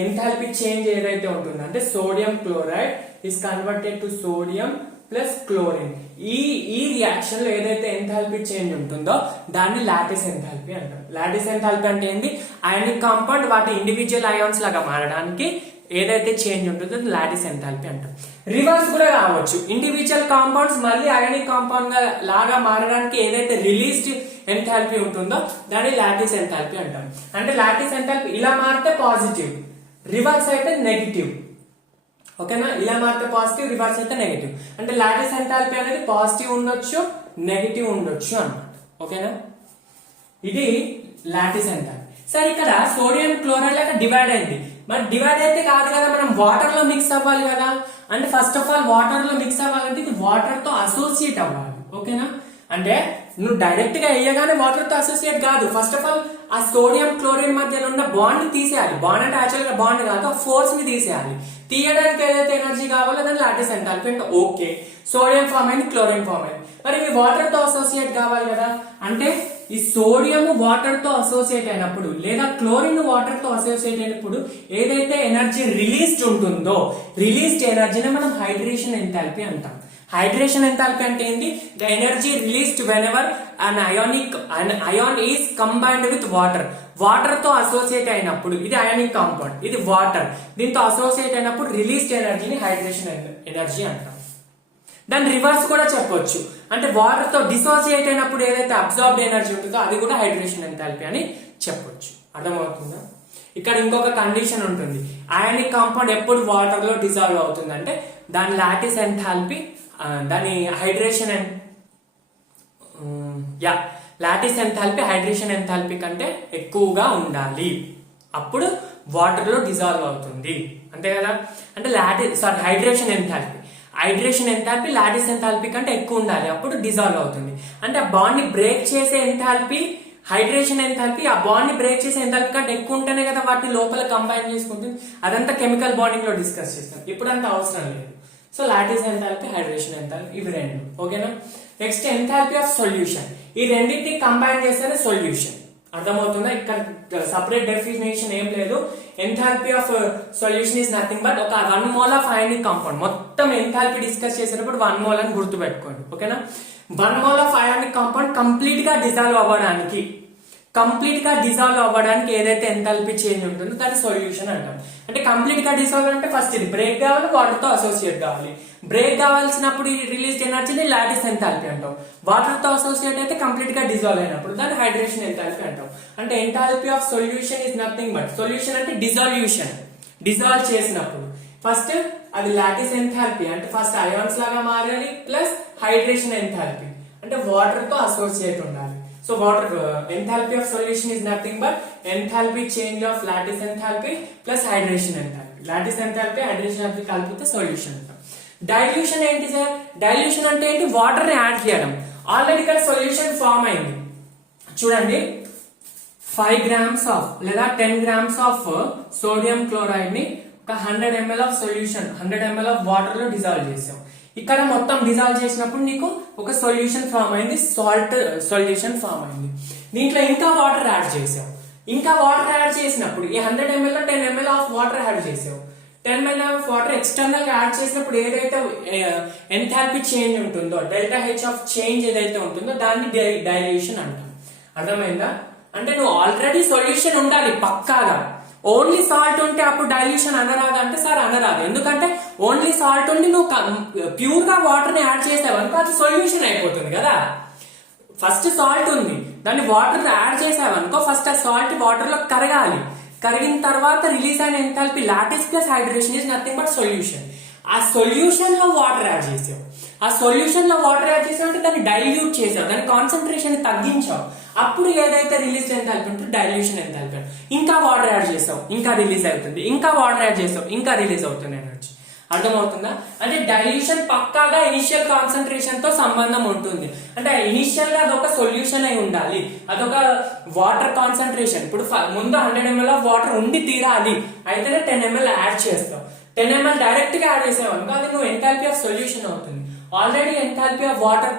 ఎంథాల్పీ చేంజ్ ఏదైతే ఉంటుందో అంటే sodium chloride is converted to sodium plus chlorine. ఈ రియాక్షన్ లో ఏదైతే ఎంథాల్పీ చేంజ్ ఉంటుందో దాన్ని లాటిస్ ఎంథాల్పీ అంటాం. లాటిస్ ఎంథాల్పీ అంటే ఏంది, అయానిక్ కాంపౌండ్ వాటి ఇండివిజువల్ అయాన్స్ లాగా మారడానికి ఏదైతే చేంజ్ ఉంటుందో లాటిస్ ఎంథాల్పీ అంటాం. రివర్స్ కూడా కావచ్చు, ఇండివిజువల్ కాంపౌండ్స్ మళ్ళీ అయానిక్ కాంపౌండ్ లాగా మారడానికి ఏదైతే రిలీజ్డ్ ఎంథాల్పీ ఉంటుందో దాన్ని లాటిస్ ఎంథాల్పీ అంటాం. అంటే లాటిస్ ఎంథాల్పీ ఇలా మారితే పాజిటివ్, రివర్స్ అయితే నెగిటివ్. ఓకేనా, ఇలా మారితే పాజిటివ్, రివర్స్ అయితే నెగిటివ్. అంటే లాటిస్ ఎంథాల్పీ అనేది పాజిటివ్ ఉండొచ్చు, నెగిటివ్ ఉండొచ్చు అన్నమాట. ఓకేనా, ఇది లాటిస్ ఎంథాల్పీ. సరే ఇక్కడ సోడియం క్లోరైడ్ లాగా డివైడ్ అయింది. మరి డివైడ్ అయితే కాదు కదా, మనం వాటర్ లో మిక్స్ అవ్వాలి కదా. అంటే ఫస్ట్ ఆఫ్ ఆల్ వాటర్ లో మిక్స్ అవ్వాలంటే ఇది వాటర్ తో అసోసియేట్ అవ్వాలి. ఓకేనా, అంటే నువ్వు డైరెక్ట్ గా వేయగానే వాటర్ తో అసోసియేట్ కాదు. ఫస్ట్ ఆఫ్ ఆల్ ఆ సోడియం క్లోరిన్ మధ్యలో ఉన్న బాండ్ తీసేయాలి. బాండ్ అంటే యాక్చువల్ గా బాండ్ కాదు, ఆ ఫోర్స్ ని తీసేయాలి. తీయడానికి ఏదైతే ఎనర్జీ కావాలో దాన్ని లాటిస్ ఎంథాల్పీ అంటే ఓకే, సోడియం ఫామ్ అయింది, క్లోరిన్ ఫామ్ అయింది. మరి ఇవి వాటర్ తో అసోసియేట్ కావాలి కదా. అంటే ఈ సోడియం వాటర్ తో అసోసియేట్ అయినప్పుడు లేదా క్లోరిన్ వాటర్ తో అసోసియేట్ అయినప్పుడు ఏదైతే ఎనర్జీ రిలీజ్డ్ ఉంటుందో, రిలీజ్డ్ ఎనర్జీని మనం హైడ్రేషన్ ఎంథాల్పీ అంటాం. హైడ్రేషన్ ఎంథాల్పీ అంటే ఏంటి? The energy released whenever an ion is combined with water. Water తో అసోసియేట్ అయినప్పుడు, ఇది అయానిక్ కాంపౌండ్, ఇది వాటర్, దీంతో అసోసియేట్ అయినప్పుడు రిలీజ్డ్ ఎనర్జీని హైడ్రేషన్ ఎనర్జీ అంటాం. దాని రివర్స్ కూడా చెప్పొచ్చు, అంటే వాటర్ తో డిసోసియేట్ అయినప్పుడు ఏదైతే అబ్జార్బ్డ్ ఎనర్జీ ఉంటుందో అది కూడా హైడ్రేషన్ ఎంథాల్పీ అని చెప్పొచ్చు. అర్థమవుతుందా? ఇక్కడ ఇంకొక కండిషన్ ఉంటుంది. అయానిక్ కాంపౌండ్ ఎప్పుడు వాటర్ లో డిజాల్వ్ అవుతుంది అంటే దాని లాటిస్ ఎంథాల్పీ, దాని hydration lattice enthalpy hydration enthalpy కంటే ఎక్కువగా ఉండాలి, అప్పుడు వాటర్ లో డిజాల్వ్ అవుతుంది. అంతే కదా? అంటే హైడ్రేషన్ ఎంథాల్పీ లాటిస్ ఎంథాల్పీ కంటే ఎక్కువ ఉండాలి, అప్పుడు డిజాల్వ్ అవుతుంది. అంటే ఆ బాండ్ ని బ్రేక్ చేసే ఎంథాల్పీ హైడ్రేషన్ ఎంథాల్పీ, ఆ బాండ్ ని బ్రేక్ చేసే ఎంథాల్పీ కంటే ఎక్కువ ఉంటేనే కదా వాటిని లోపల కంబైన్ చేసుకుంటుంది. అదంతా కెమికల్ బాండింగ్ లో డిస్కస్ చేస్తాం, ఇప్పుడు అంత అవసరం లేదు. So lattice enthalpy, hydration enthalpy, ఇవి రెండు. ఓకేనా? Next enthalpy of solution. ఈ రెండింటిని కంబైన్ చేస్తేనే సొల్యూషన్. అర్థమవుతుందా? ఇక్కడ సపరేట్ డెఫినేషన్ ఏం లేదు. Enthalpy of solution is nothing but ఒక 1 mole ఆఫ్ అయానిక్ కాంపౌండ్. మొత్తం ఎంథాల్పీ డిస్కస్ చేసినప్పుడు 1 mole అని గుర్తు పెట్టుకోండి. ఓకేనా? 1 mole of ionic compound complete గా డిజాల్వ్ అవ్వడానికి ఏదైతే ఎంథాల్పీ చేంజ్ ఉంటుందో దాన్ని సొల్యూషన్ అంటాం. అంటే కంప్లీట్ గా డిజాల్వ్ అంటే ఫస్ట్ ఇది బ్రేక్ కావాలి, వాటర్ తో అసోసియేట్ కావాలి. బ్రేక్ కావాల్సినప్పుడు రిలీజ్ ఎనర్జీని లాటిస్ ఎంథాల్పీ అంటాం. వాటర్ తో అసోసియేట్ అయితే కంప్లీట్ గా డిజాల్వ్ అయినప్పుడు దాన్ని హైడ్రేషన్ ఎంథాల్పీ అంటాం. అంటే enthalpy of solution is nothing but, solution అంటే డిజాల్వ్ చేసినప్పుడు ఫస్ట్ అది లాటిస్ ఎంథాల్పీ అంటే ఫస్ట్ అయాన్స్ లాగా మారాలి, ప్లస్ హైడ్రేషన్ ఎంథాల్పీ అంటే వాటర్ తో అసోసియేట్ ఉండాలి. So water enthalpy of solution is nothing but enthalpy change of lattice enthalpy plus hydration enthalpy. Lattice enthalpy hydration enthalpy కలిపితే సొల్యూషన్ అంటాం. డైల్యూషన్ ఏంటి సార్? డైల్యూషన్ అంటే ఏంటి? వాటర్ ని యాడ్ చేయడం. ఆల్రెడీ ఇక్కడ సొల్యూషన్ ఫామ్ అయింది చూడండి. 5 grams ఆఫ్ లేదా 10 grams ఆఫ్ సోడియం క్లోరైడ్ ని ఒక 100 ml of solution, 100 ml of water లో డిజాల్వ్ చేసాం. ఇక్కడ మొత్తం డిజాల్వ్ చేసినప్పుడు నీకు ఒక సొల్యూషన్ ఫామ్ అయింది, సాల్ట్ సొల్యూషన్ ఫామ్ అయింది. దీంట్లో ఇంకా వాటర్ యాడ్ చేసావు. ఇంకా వాటర్ యాడ్ చేసినప్పుడు ఈ 100 ml లో 10 ml ఆఫ్ వాటర్ యాడ్ చేసావు. 10 ml ఆఫ్ వాటర్ ఎక్స్టర్నల్ గా యాడ్ చేసినప్పుడు ఏదైతే ఎంథాల్పీ చేంజ్ ఉంటుందో, డెల్టా హెచ్ ఆఫ్ చేంజ్ ఏదైతే ఉంటుందో దాన్ని డైల్యూషన్ అంటాం. అర్థమైందా? అంటే నువ్వు ఆల్రెడీ సొల్యూషన్ ఉండాలి పక్కాగా. ఓన్లీ సాల్ట్ ఉంటే అప్పుడు డైల్యూషన్ అనరాదు అంటే సార్ అనరాదు. ఎందుకంటే ఓన్లీ సాల్ట్ ఉండి నువ్వు ప్యూర్ గా వాటర్ ని యాడ్ చేసావనుకో అది సొల్యూషన్ అయిపోతుంది కదా. ఫస్ట్ సాల్ట్ ఉంది, దాన్ని వాటర్ యాడ్ చేసావనుకో ఫస్ట్ ఆ సాల్ట్ వాటర్ లో కరగాలి. కరిగిన తర్వాత రిలీజ్ అయిన enthalpy lattice plus hydration is nothing but solution. ఆ సొల్యూషన్ లో వాటర్ యాడ్ చేసావు. ఆ సొల్యూషన్ లో వాటర్ యాడ్ చేసావు అంటే దాన్ని డైల్యూట్ చేసావు, దాని కాన్సన్ట్రేషన్ తగ్గించావు. అప్పుడు ఏదైతే రిలీజ్ ఎంథాల్పీ ఉంటుందో డైల్యూషన్ ఎంథాల్పీ. ఇంకా వాటర్ యాడ్ చేసావు, ఇంకా రిలీజ్ అవుతుంది. ఇంకా వాటర్ యాడ్ చేసావు, ఇంకా రిలీజ్ అవుతుంది ఎనర్జీ. అర్థమవుతుందా? అంటే డైల్యూషన్ పక్కాగా ఇనిషియల్ కాన్సన్ట్రేషన్ తో సంబంధం ఉంటుంది. అంటే ఇనిషియల్ గా అదొక సొల్యూషన్ అయి ఉండాలి, అదొక వాటర్ కాన్సన్ట్రేషన్. ఇప్పుడు ముందు 100 ml ఆఫ్ వాటర్ ఉండి తీరాలి, అయితేనే 10 ml యాడ్ చేస్తావు. 10 ml డైరెక్ట్ గా యాడ్ చేసావు అనుకో అది నువ్వు ఎంథాల్పీ ఆఫ్ సొల్యూషన్ అవుతుంది. ఆల్రెడీ ఎంథాల్పీ ఆఫ్ వాటర్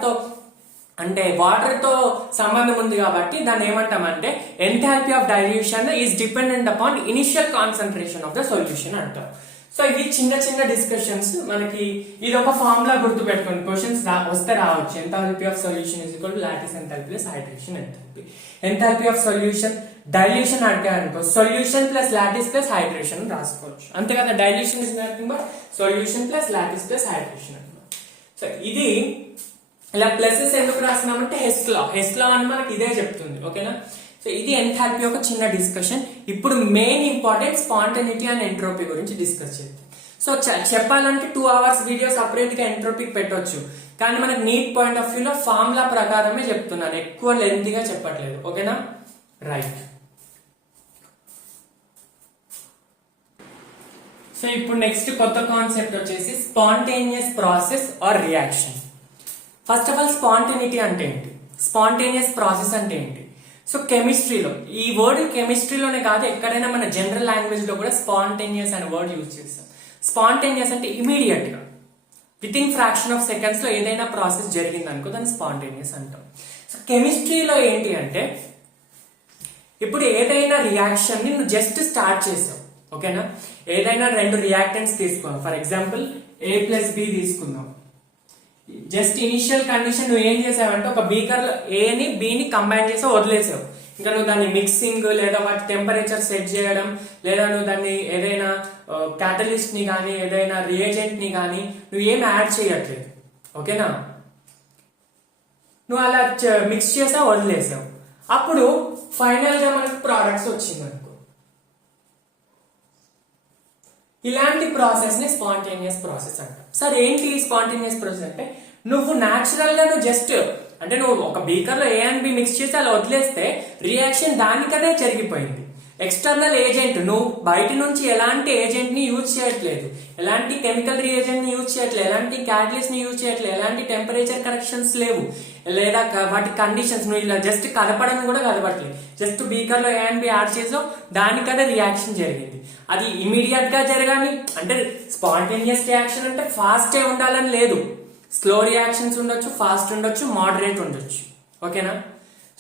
తో సంబంధం ఉంది కాబట్టి దాన్ని ఏమంటామంటే enthalpy of dilution is dependent upon initial concentration of the solution అంటాం. సో ఇవి చిన్న చిన్న డిస్కషన్స్. మనకి ఇది ఒక ఫార్ములా గుర్తు పెట్టుకోండి, క్వశ్చన్స్ వస్తే రావచ్చు. Enthalpy of solution is equal to lattice enthalpy plus hydration enthalpy. Enthalpy of solution dilution అడిగారనుకో solution plus lattice plus hydration రాసుకోవచ్చు. అంతే కదా. Dilution is nothing but solution plus lattice plus hydration అనమాట. సో ఇది ఇలా ప్లసెస్ ఎందుకు రాస్తున్నామంటే హెస్ లా అని మనకి ఇదే చెప్తుంది. ఓకేనా. సో ఇది ఎంథాల్పీ యొక్క చిన్న డిస్కషన్. ఇప్పుడు main important spontaneity and entropy గురించి డిస్కస్ చేద్దాం. సో చెప్పాలంటే 2 hours వీడియో సపరేట్ గా ఎంట్రోపీకి పెట్టొచ్చు, కానీ మనకి నీట్ పాయింట్ ఆఫ్ వ్యూలో ఫార్ములా ప్రకారమే చెప్తున్నాను, ఎక్కువ లెంతీగా చెప్పట్లేదు. ఓకేనా. రైట్. సో ఇప్పుడు నెక్స్ట్ కొత్త కాన్సెప్ట్ వచ్చేసి spontaneous process or reaction. First of all spontaneity అంటే ఏంటి, స్పాంటేనియస్ ప్రాసెస్ అంటే ఏంటి. సో కెమిస్ట్రీలో ఈ వర్డ్ కెమిస్ట్రీలోనే కాదు ఎక్కడైనా మన జనరల్ లాంగ్వేజ్ లో కూడా స్పాంటేనియస్ అనే వర్డ్ యూజ్ చేస్తాం. స్పాంటేనియస్ అంటే ఇమీడియట్ గా with in fraction of seconds లో ఏదైనా ప్రాసెస్ జరిగింది అనుకో దాన్ని స్పాంటేనియస్ అంటాం. సో కెమిస్ట్రీలో ఏంటి అంటే ఇప్పుడు ఏదైనా రియాక్షన్ ని నువ్వు జస్ట్ స్టార్ట్ చేసావు. ఓకేనా. ఏదైనా 2 రియాక్టెంట్స్ తీసుకున్నాం, ఫర్ ఎగ్జాంపుల్ A+B తీసుకుందాం. జస్ట్ ఇనిషియల్ కండిషన్ నువ్వు ఏం చేసావంటే ఒక బీకర్ లో ఏని బిని కంబైన్ చేసి వదిలేసావు. ఇంకా నువ్వు దాన్ని మిక్సింగ్ లేదా వాటి టెంపరేచర్ సెట్ చేయడం లేదా నువ్వు దాన్ని ఏదైనా క్యాటలిస్ట్ ని కానీ ఏదైనా రియేజెంట్ ని కానీ నువ్వు ఏం యాడ్ చేయట్లేదు. ఓకేనా, నువ్వు అలా మిక్స్ చేసా వదిలేసావు. అప్పుడు ఫైనల్ గా మనకు ప్రోడక్ట్స్ వచ్చింది అనుకో. ఇలాంటి ప్రాసెస్ ని స్పాంటేనియస్ ప్రాసెస్ అంటాం. సరే ఏంటి స్పాంటేనియస్ ప్రాసెస్ అంటే నువ్వు న్యాచురల్ గా నువ్వు జస్ట్ అంటే నువ్వు ఒక బీకర్ లో ఏ అండ్ బి మిక్స్ చేసి అలా వదిలేస్తే రియాక్షన్ దానికదే జరిగిపోయింది. ఎక్స్టర్నల్ ఏజెంట్ నువ్వు బయట నుంచి ఎలాంటి ఏజెంట్ ని యూజ్ చేయట్లేదు, ఎలాంటి కెమికల్ రియేజెంట్ ని యూజ్ చేయట్లేదు, ఎలాంటి క్యాటలిస్ట్ ని యూజ్ చేయట్లేదు, ఎలాంటి టెంపరేచర్ కరెక్షన్స్ లేవు, లేదా వాటి కండిషన్స్ నువ్వు ఇలా జస్ట్ కలపడం కూడా కలపట్లేదు. జస్ట్ బీకర్ లో ఏ అండ్ బి యాడ్ చేసావు, దానికదే రియాక్షన్ జరిగింది. అది ఇమీడియట్ గా జరగాలి అంటే స్పాంటేనియస్ రియాక్షన్ అంటే ఫాస్ట్ ఉండాలని లేదు. స్లో రియాక్షన్స్ ఉండొచ్చు, ఫాస్ట్ ఉండొచ్చు, మోడరేట్ ఉండొచ్చు. ఓకేనా,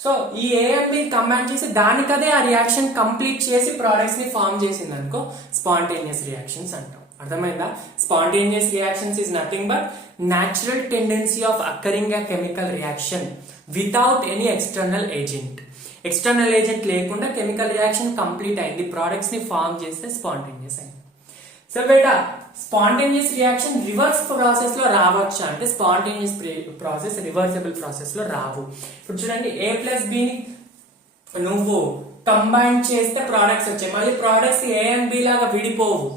సో ఈ ఏ అండ్ బి కంబైన్ చేసి దానికదే ఆ రియాక్షన్ కంప్లీట్ చేసి ప్రోడక్ట్స్ ని ఫార్మ్ చేసింది అనుకో స్పాంటేనియస్ రియాక్షన్స్ అంటాం. అర్థమైందా? Spontaneous reactions is nothing but natural tendency of occurring a chemical reaction without any external agent. External agent లేకుండా కెమికల్ రియాక్షన్ కంప్లీట్ అయింది, ప్రోడక్ట్స్ ని ఫార్మ్ చేస్తే స్పాంటేనియస్ అయింది. సో బేటా స్పాంటేనియస్ రియాక్షన్ రివర్స్ ప్రాసెస్ లో రావచ్చా అంటే స్పాంటేనియస్ ప్రాసెస్ రివర్సిబుల్ ప్రాసెస్ లో రావు. ఇప్పుడు చూడండి ఏ ప్లస్ బిని నువ్వు కంబైన్ చేస్తే ప్రోడక్ట్స్ వచ్చాయి, మళ్ళీ ప్రోడక్ట్స్ ఏ అండ్ బి లాగా విడిపోవు.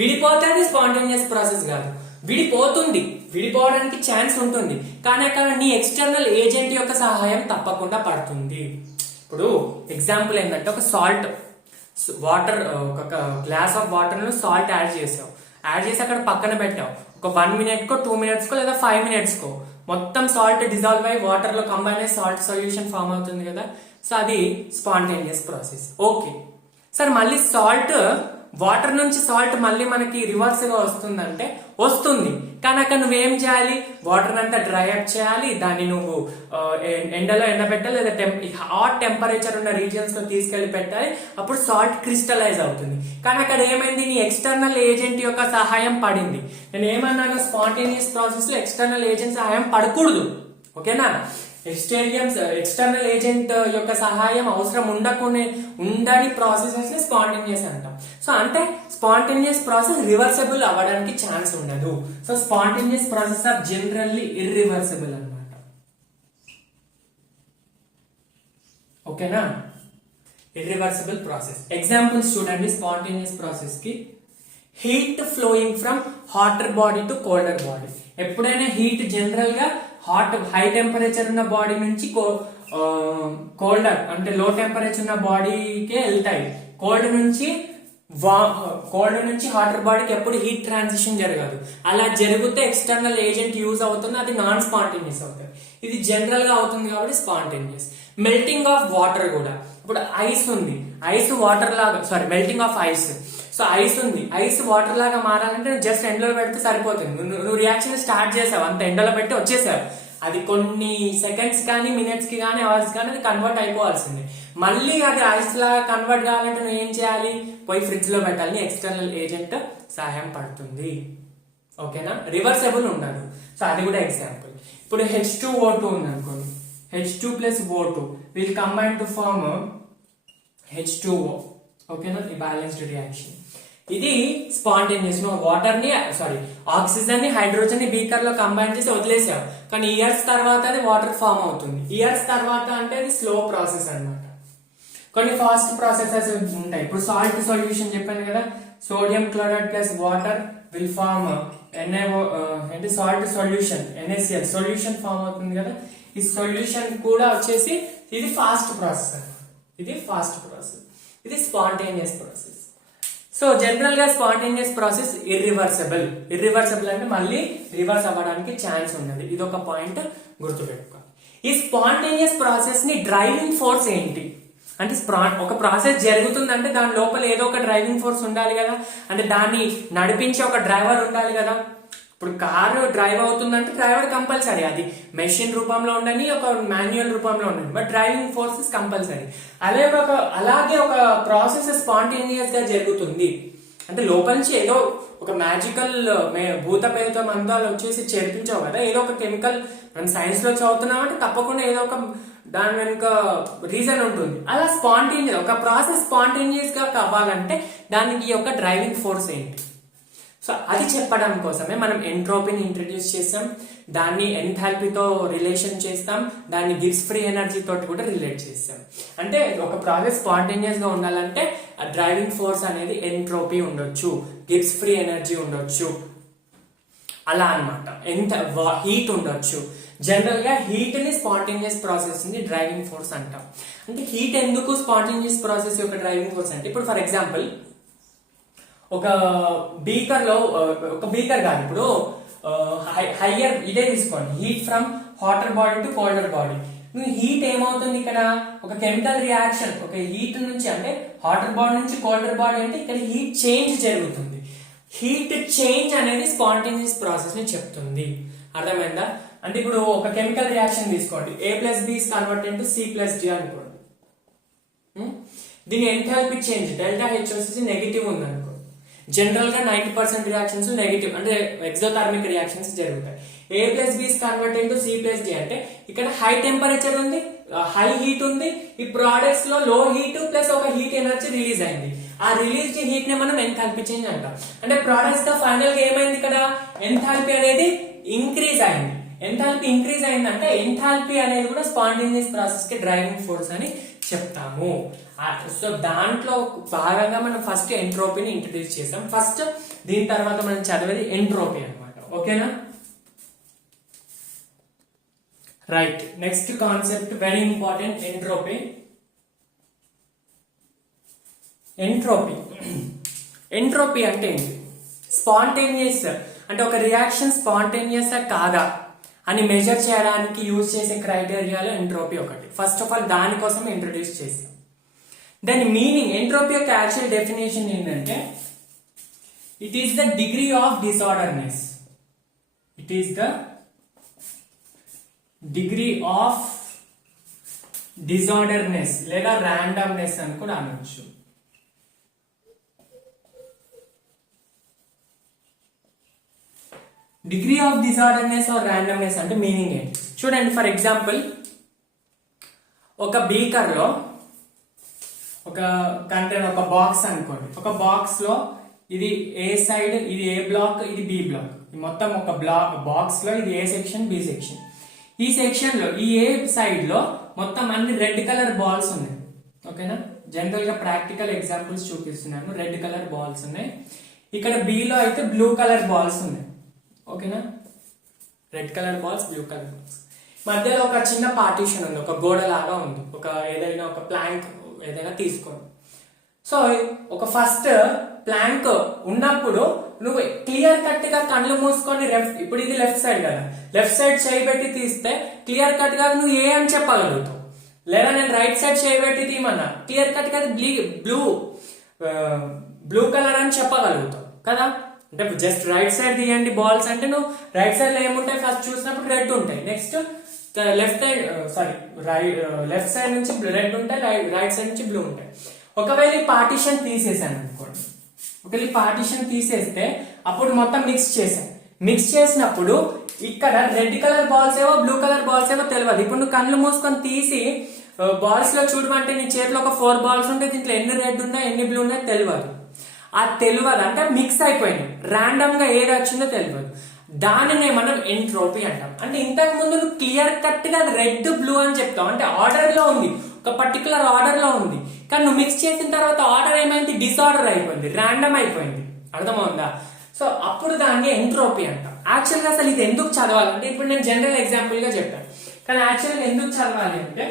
విడిపోతే అది స్పాంటేనియస్ ప్రాసెస్ కాదు. విడిపోతుంది, విడిపోవడానికి ఛాన్స్ ఉంటుంది, కానీ అక్కడ నీ ఎక్స్టర్నల్ ఏజెంట్ యొక్క సహాయం తప్పకుండా పడుతుంది. ఇప్పుడు ఎగ్జాంపుల్ ఏంటంటే ఒక సాల్ట్ వాటర్ ఒక గ్లాస్ ఆఫ్ వాటర్ లో సాల్ట్ యాడ్ చేసావు, యాడ్ చేసి అక్కడ పక్కన పెట్టావు. ఒక 1 minute కో 2 minutes కో లేదా 5 minutes కో మొత్తం సాల్ట్ డిజాల్వ్ అయ్యి వాటర్ లో కంబైన్ అయ్యి సాల్ట్ సొల్యూషన్ ఫామ్ అవుతుంది కదా. సో అది స్పాంటేనియస్ ప్రాసెస్. ఓకే సార్, మళ్ళీ సాల్ట్ వాటర్ నుంచి సాల్ట్ మళ్ళీ మనకి రివర్స్ గా వస్తుందంటే వస్తుంది, కానీ అక్కడ నువ్వేం చేయాలి? వాటర్ అంతా డ్రై అప్ చేయాలి, దాన్ని నువ్వు ఎండలో ఎండబెట్టాలి లేదా హాట్ టెంపరేచర్ ఉన్న రీజియన్స్ లో తీసుకెళ్లి పెట్టాలి, అప్పుడు సాల్ట్ క్రిస్టలైజ్ అవుతుంది. కానీ అక్కడ ఏమైంది? నీ ఎక్స్టర్నల్ ఏజెంట్ యొక్క సహాయం పడింది. నేను ఏమన్నాను? స్పాంటేనియస్ ప్రాసెస్ లో ఎక్స్టర్నల్ ఏజెంట్ సహాయం పడకూడదు. ఓకేనా, ఎక్స్టర్నల్ ఏజెంట్ యొక్క సహాయం అవసరం ఉండని ప్రాసెసెస్ ని స్పాంటేనియస్ అంటాం. సో అంటే స్పాంటేనియస్ ప్రాసెస్ రివర్సిబుల్ అవ్వడానికి ఛాన్స్ ఉండదు. So spontaneous process are generally irreversible అన్నమాట. ఓకేనా, ఇర్రివర్సిబుల్ ప్రాసెస్. ఎగ్జాంపుల్స్ చూడండి స్పాంటేనియస్ ప్రాసెస్ కి. Heat flowing from hotter body to colder body. ఎప్పుడైనా హీట్ జనరల్ గా హై టెంపరేచర్ ఉన్న బాడీ నుంచి కోల్డర్ అంటే లో టెంపరేచర్ ఉన్న బాడీకే వెళ్తాయి. కోల్డ్ నుంచి హాటర్ బాడీకి ఎప్పుడు హీట్ ట్రాన్సిషన్ జరగదు. అలా జరిగితే ఎక్స్టర్నల్ ఏజెంట్ యూజ్ అవుతుంది, అది నాన్ స్పాంటేనియస్ అవుతుంది. ఇది జనరల్ గా అవుతుంది కాబట్టి స్పాంటేనియస్. మెల్టింగ్ ఆఫ్ వాటర్ కూడా. ఇప్పుడు ఐస్ ఉంది, ఐస్ వాటర్ లాగా melting of ice. So ice ఉంది, ఐస్ వాటర్ లాగా మారాలంటే జస్ట్ ఎండలో పెడితే సరిపోతుంది. నువ్వు రియాక్షన్ స్టార్ట్ చేసావు, అంత ఎండలో పెట్టి వచ్చేసావు. అది కొన్ని సెకండ్స్ కానీ మినిట్స్ కి కానీ అవర్స్ కానీ అది కన్వర్ట్ అయిపోవాల్సిందే. మళ్ళీ అది ఐస్ లాగా కన్వర్ట్ కావాలంటే నువ్వు ఏం చేయాలి? పోయి ఫ్రిడ్జ్ లో పెట్టాలి. ఎక్స్టర్నల్ ఏజెంట్ సహాయం పడుతుంది. ఓకేనా, రివర్సబుల్ ఉండదు. సో అది కూడా ఎగ్జాంపుల్. ఇప్పుడు H2O2 ఉంది అనుకోండి, H2 plus O2 will combine to form H2O. ఓకేనా, ఈ బ్యాలెన్స్డ్ రియాక్షన్. ఇది స్పాంటేనియస్. వాటర్ ని ఆక్సిజన్ ని హైడ్రోజన్ ని బీకర్ లో కంబైన్ చేసి వదిలేసావు, కానీ ఇయర్స్ తర్వాత అది వాటర్ ఫామ్ అవుతుంది. ఇయర్స్ తర్వాత అంటే అది స్లో ప్రాసెస్ అన్నమాట. కొన్ని ఫాస్ట్ ప్రాసెసెస్ ఉంటాయి. ఇప్పుడు సాల్ట్ సొల్యూషన్ చెప్పాను కదా, sodium chloride plus water will form అంటే salt solution NaCl solution form అవుతుంది కదా. ఈ సొల్యూషన్ కూడా వచ్చేసి ఇది ఫాస్ట్ ప్రాసెస్ అన్నమాట. ఇది ఫాస్ట్ ప్రాసెస్, ఇది స్పాంటేనియస్ ప్రాసెస్. సో జనరల్ గా స్పాంటేనియస్ ప్రాసెస్ ఇర్రివర్సబుల్. ఇర్రివర్సబుల్ అంటే మళ్ళీ రివర్స్ అవ్వడానికి ఛాన్స్ ఉన్నది. ఇది ఒక పాయింట్ గుర్తుపెట్టుకోవాలి. ఈ స్పాంటేనియస్ ప్రాసెస్ ని డ్రైవింగ్ ఫోర్స్ ఏంటి అంటే, ఒక ప్రాసెస్ జరుగుతుందంటే దాని లోపల ఏదో ఒక డ్రైవింగ్ ఫోర్స్ ఉండాలి కదా. అంటే దాన్ని నడిపించే ఒక డ్రైవర్ ఉండాలి కదా. ఇప్పుడు కారు డ్రైవ్ అవుతుందంటే డ్రైవర్ కంపల్సరీ, అది మెషిన్ రూపంలో ఉండని ఒక మాన్యువల్ రూపంలో ఉండని, బట్ డ్రైవింగ్ ఫోర్సెస్ కంపల్సరీ. అలాగే ఒక ప్రాసెస్ స్పాంటేనియస్ గా జరుగుతుంది అంటే లోపల నుంచి ఏదో ఒక మ్యాజికల్ భూత పేరుతో మంత్రాలు వచ్చేసి చేర్పించావు కదా, ఏదో ఒక కెమికల్ మనం సైన్స్ లో చదువుతున్నామంటే తప్పకుండా ఏదో ఒక దాని వెనుక రీజన్ ఉంటుంది. అలా స్పాంటేనియస్ ఒక ప్రాసెస్ స్పాంటేనియస్ గా కావాలంటే దానికి ఒక డ్రైవింగ్ ఫోర్స్ ఏంటి, సో అది చెప్పడం కోసమే మనం ఎంట్రోపీని ఇంట్రడ్యూస్ చేస్తాం, దాన్ని ఎంథాల్పీతో రిలేషన్ చేస్తాం, దాన్ని గిబ్స్ ఫ్రీ ఎనర్జీ తోటి కూడా రిలేట్ చేస్తాం. అంటే ఒక ప్రాసెస్ స్పాంటేనియస్ గా ఉండాలంటే ఆ డ్రైవింగ్ ఫోర్స్ అనేది ఎంట్రోపీ ఉండొచ్చు, గిబ్స్ ఫ్రీ ఎనర్జీ ఉండొచ్చు, అలా అనమాట. ఎంత హీట్ ఉండొచ్చు. జనరల్ గా హీట్ ని స్పాంటేనియస్ ప్రాసెస్ ని డ్రైవింగ్ ఫోర్స్ అంటాం. అంటే హీట్ ఎందుకు స్పాంటేనియస్ ప్రాసెస్ యొక్క డ్రైవింగ్ ఫోర్స్ అంటే, ఇప్పుడు ఫర్ ఎగ్జాంపుల్ ఒక బీకర్ లో, ఒక బీకర్ కాదు, ఇప్పుడు హయ్యర్ ఇదే తీసుకోండి, heat from hotter body to colder body. Heat ఏమవుతుంది ఇక్కడ, ఒక కెమికల్ రియాక్షన్, ఒక హీట్ నుంచి అంటే హాటర్ బాడీ నుంచి కోల్డర్ బాడీ అంటే ఇక్కడ హీట్ చేంజ్ జరుగుతుంది. హీట్ చేంజ్ అనేది స్పాంటేనియస్ ప్రాసెస్ ని చెప్తుంది. అర్థమైందా? అంటే ఇప్పుడు ఒక కెమికల్ రియాక్షన్ తీసుకోండి, A+B is converted to C+D అనుకోండి. దీని ఎంథాల్పీ చేంజ్ డెల్టా H వచ్చేసి నెగిటివ్ ఉంది అనుకోండి. జనరల్ గా 90% రియాక్షన్స్ నెగిటివ్ అంటే ఎక్సోథర్మిక్ రియాక్షన్స్ జరుగుతాయి. A+B is converted to C+D అంటే ఇక్కడ హై టెంపరేచర్ ఉంది, హై హీట్ ఉంది, ఈ ప్రొడక్ట్స్ లో లో హీట్ ప్లస్ ఒక హీట్ ఎనర్జీ రిలీజ్ అయింది. ఆ రిలీజ్ హీట్ ని మనం ఎంథాల్పీ చేంజ్ అంటాం. అంటే ప్రొడక్ట్స్ తో ఫైనల్ గా ఏమైంది, ఇక్కడ ఎంథాల్పీ అనేది ఇంక్రీజ్ అయింది. ఎంథాల్పీ ఇంక్రీజ్ అయిందంటే ఎంథాల్పీ అనేది కూడా స్పాంటేనియస్ ప్రాసెస్ కి డ్రైవింగ్ ఫోర్స్ అని చెప్తాము. సో దాంట్లో భాగంగా మనం ఫస్ట్ ఎంట్రోపీని ఇంట్రడ్యూస్ చేసాం. ఫస్ట్ దీని తర్వాత మనం చదివేది ఎంట్రోపీ అన్నమాట. ఓకేనా? Right, next concept very important, entropy. Entropy entropy అంటే ఏంటి? స్పాంటేనియస్ అంటే ఒక రియాక్షన్ స్పాంటేనియస్ కాదా అని మెజర్ చేయడానికి యూజ్ చేసే క్రైటీరియాలో ఎంట్రోపీ ఒకటి. ఫస్ట్ ఆఫ్ ఆల్ దానికోసం ఇంట్రడ్యూస్ చేసాం. దాని మీనింగ్, ఎంట్రోపీ యొక్క యాక్చువల్ డెఫినేషన్ ఏంటంటే, it is the degree of disorderness. It is the degree of disorderness లేదా ర్యాండమ్నెస్ అని కూడా అనొచ్చు. Degree of disorderness or randomness అంటే మీనింగ్ ఏంటి చూడండి. ఫర్ ఎగ్జాంపుల్ ఒక బీకర్ లో ఒక కంటైనర్, ఒక బాక్స్ అనుకోండి. ఒక బాక్స్ లో ఇది ఏ సైడ్, ఇది ఏ బ్లాక్, ఇది బి బ్లాక్. మొత్తం ఒక బాక్స్ లో ఇది ఏ సెక్షన్, బి సెక్షన్. ఈ సెక్షన్ లో ఈ ఏ సైడ్ లో మొత్తం అన్ని రెడ్ కలర్ బాల్స్ ఉన్నాయి. ఓకేనా? జనరల్ గా ప్రాక్టికల్ ఎగ్జాంపుల్స్ చూపిస్తున్నాను. రెడ్ కలర్ బాల్స్ ఉన్నాయి. ఇక్కడ బి లో అయితే బ్లూ కలర్ బాల్స్ ఉన్నాయి. ఓకేనా? Red colour balls, blue colour balls. మధ్యలో ఒక చిన్న పార్టీషన్ ఉంది, ఒక గోడ లాగా ఉంది. ఒక ఏదైనా ఒక ప్లాంక్ ఏదైనా తీసుకోండి. సో ఒక ఫస్ట్ ప్లాంక్ ఉన్నప్పుడు నువ్వు క్లియర్ కట్ గా కళ్ళు మూసుకొని ఇప్పుడు ఇది లెఫ్ట్ సైడ్ కదా, లెఫ్ట్ సైడ్ చేయబెట్టి తీస్తే క్లియర్ కట్ గా నువ్వు ఏ అని చెప్పగలుగుతావు. లేదా నేను రైట్ సైడ్ చేయబెట్టి తీయమన్నా క్లియర్ కట్ గా బ్లూ కలర్ అని చెప్పగలుగుతావు కదా. అంటే జస్ట్ రైట్ సైడ్ తీయండి బాల్స్ అంటే నువ్వు రైట్ సైడ్ లో ఏముంటాయి, ఫస్ట్ చూసినప్పుడు రెడ్ ఉంటాయి, నెక్స్ట్ లెఫ్ట్ సైడ్ నుంచి రెడ్ ఉంటాయి, రైట్ సైడ్ నుంచి బ్లూ ఉంటాయి. ఒకవేళ ఈ పార్టీషన్ తీసేసాను అనుకోండి, ఒకవేళ ఈ పార్టీషన్ తీసేస్తే అప్పుడు మొత్తం మిక్స్ చేశాను. మిక్స్ చేసినప్పుడు ఇక్కడ రెడ్ కలర్ బాల్స్ ఏవో బ్లూ కలర్ బాల్స్ ఏవో తెలియదు. ఇప్పుడు నువ్వు కళ్ళు మూసుకొని తీసి బాల్స్ లో చూడమంటే నీ చేతిలో ఒక 4 బాల్స్ ఉంటే దీంట్లో ఎన్ని రెడ్ ఉన్నాయి ఎన్ని బ్లూ ఉన్నాయి తెలియదు. ఆ తెలియదు అంటే మిక్స్ అయిపోయింది, ర్యాండమ్ గా ఏది వచ్చిందో తెలియదు. దానినే మనం ఎంట్రోపీ అంటాం. అంటే ఇంతకు ముందు నువ్వు క్లియర్ కట్ గా రెడ్ బ్లూ అని చెప్తావు, అంటే ఆర్డర్ లో ఉంది, ఒక పర్టికులర్ ఆర్డర్ లో ఉంది. కానీ నువ్వు మిక్స్ చేసిన తర్వాత ఆర్డర్ ఏమైంది, డిసార్డర్ అయిపోయింది, ర్యాండమ్ అయిపోయింది. అర్థమవుందా? సో అప్పుడు దాన్ని ఎంట్రోపీ అంటాం. యాక్చువల్ గా అసలు ఇది ఎందుకు చదవాలంటే, ఇప్పుడు నేను జనరల్ ఎగ్జాంపుల్ గా చెప్పాను, కానీ యాక్చువల్ గా ఎందుకు చదవాలి అంటే,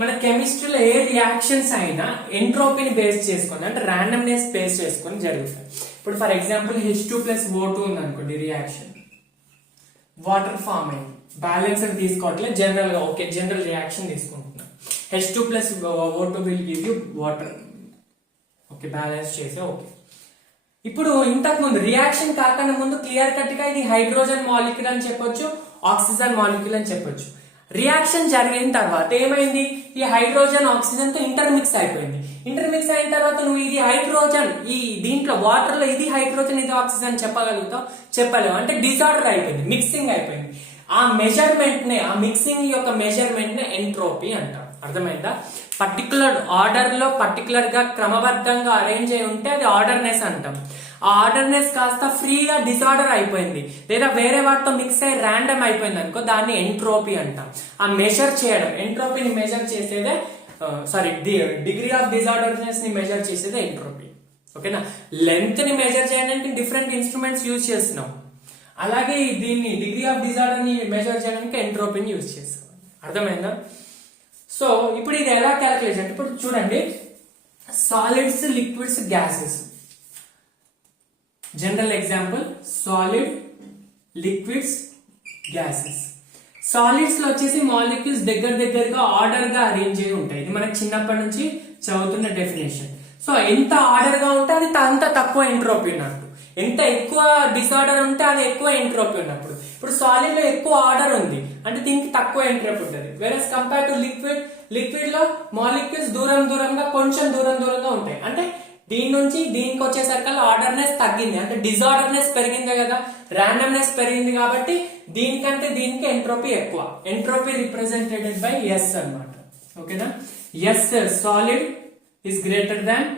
మన కెమిస్ట్రీలో ఏ రియాక్షన్స్ అయినా ఎంట్రోపీని బేస్ చేసుకొని అంటే ర్యాండమ్నెస్ బేస్ చేసుకొని జరుగుతాయి. ఇప్పుడు ఫర్ ఎగ్జాంపుల్ H2+O2 ఉంది అనుకోండి, రియాక్షన్ వాటర్ ఫామ్ అయింది, బ్యాలెన్స్ అని తీసుకోవట్లేదు, జనరల్ గా ఓకే జనరల్ రియాక్షన్ తీసుకుంటున్నాం. H2+O2 will give you water, okay balance చేసే ఓకే. ఇప్పుడు ఇంతకు ముందు రియాక్షన్ కాకుండా ముందు క్లియర్ కట్ గా ఇది హైడ్రోజన్ మాలిక్యూల్ అని చెప్పొచ్చు, ఆక్సిజన్ మాలిక్యూల్ అని చెప్పొచ్చు. రియాక్షన్ జరిగిన తర్వాత ఏమైంది, ఈ హైడ్రోజన్ ఆక్సిజన్ తో ఇంటర్మిక్స్ అయిపోయింది. ఇంటర్మిక్స్ అయిన తర్వాత నువ్వు ఇది హైడ్రోజన్, ఈ దీంట్లో వాటర్ లో ఇది హైడ్రోజన్ ఇది ఆక్సిజన్ చెప్పగలుగుతావు? చెప్పలేవు. అంటే డిజార్డర్ అయిపోయింది, మిక్సింగ్ అయిపోయింది. ఆ మెజర్మెంట్ నే, ఆ మిక్సింగ్ యొక్క మెజర్మెంట్ నే ఎంట్రోపీ అంటాం. అర్థమైందా? పర్టికులర్ ఆర్డర్ లో పర్టికులర్ గా క్రమబద్ధంగా అరేంజ్ అయి ఉంటే అది ఆర్డర్నెస్ అంటాం. ఆ ఆర్డర్నెస్ కాస్త ఫ్రీగా డిజార్డర్ అయిపోయింది లేదా వేరే వాటితో మిక్స్ అయ్యి ర్యాండమ్ అయిపోయింది అనుకో, దాన్ని ఎంట్రోపీ అంటాం. ఆ మెజర్ చేయడం, ఎంట్రోపీని మెజర్ చేసేదే డిగ్రీ ఆఫ్ డిజార్డర్నెస్ ని మెజర్ చేసేదే ఎంట్రోపీ. ఓకేనా? లెంత్ ని మెజర్ చేయడానికి డిఫరెంట్ ఇన్స్ట్రుమెంట్స్ యూజ్ చేస్తున్నాం, అలాగే దీన్ని డిగ్రీ ఆఫ్ డిజార్డర్ ని మెజర్ చేయడానికి ఎంట్రోపీని యూజ్ చేస్తాం. అర్థమైందా? సో ఇప్పుడు ఇది ఎలా క్యాలిక్యులేట్ అంటే, ఇప్పుడు చూడండి, solids, liquids, gases. General example solid, liquids, gases. Solids లో వచ్చేసి మాలిక్యూల్స్ దగ్గరగా ఆర్డర్ గా అరేంజ్ అయి ఉంటాయి. ఇది మనకి చిన్నప్పటి నుంచి చదువుతున్న డెఫినేషన్. సో ఎంత ఆర్డర్ గా ఉంటే అది అంత తక్కువ ఎంట్రోపీ ఉన్నట్టు, ఎంత ఎక్కువ డిసార్డర్ ఉంటే అది ఎక్కువ ఎంట్రోపీ ఉన్నప్పుడు. ఇప్పుడు సాలిడ్ లో ఎక్కువ ఆర్డర్ ఉంది అంటే దీనికి తక్కువ ఎంట్రోపీ ఉంటుంది. వేరేస్ కంపేర్ టు లిక్విడ్ లో మాలిక్యూల్స్ దూరంగా కొంచెం దూరంగా ఉంటాయి. అంటే దీని నుంచి దీనికి వచ్చేసరికి ఆర్డర్నెస్ తగ్గింది, అంటే డిజార్డర్నెస్ పెరిగింది కదా, ర్యాండమ్నెస్ పెరిగింది కాబట్టి దీనికంటే దీనికి ఎంట్రోపీ ఎక్కువ. ఎంట్రోపీ రిప్రజెంటెడ్ బై ఎస్ అన్నమాట. ఓకేనా? S solid is greater than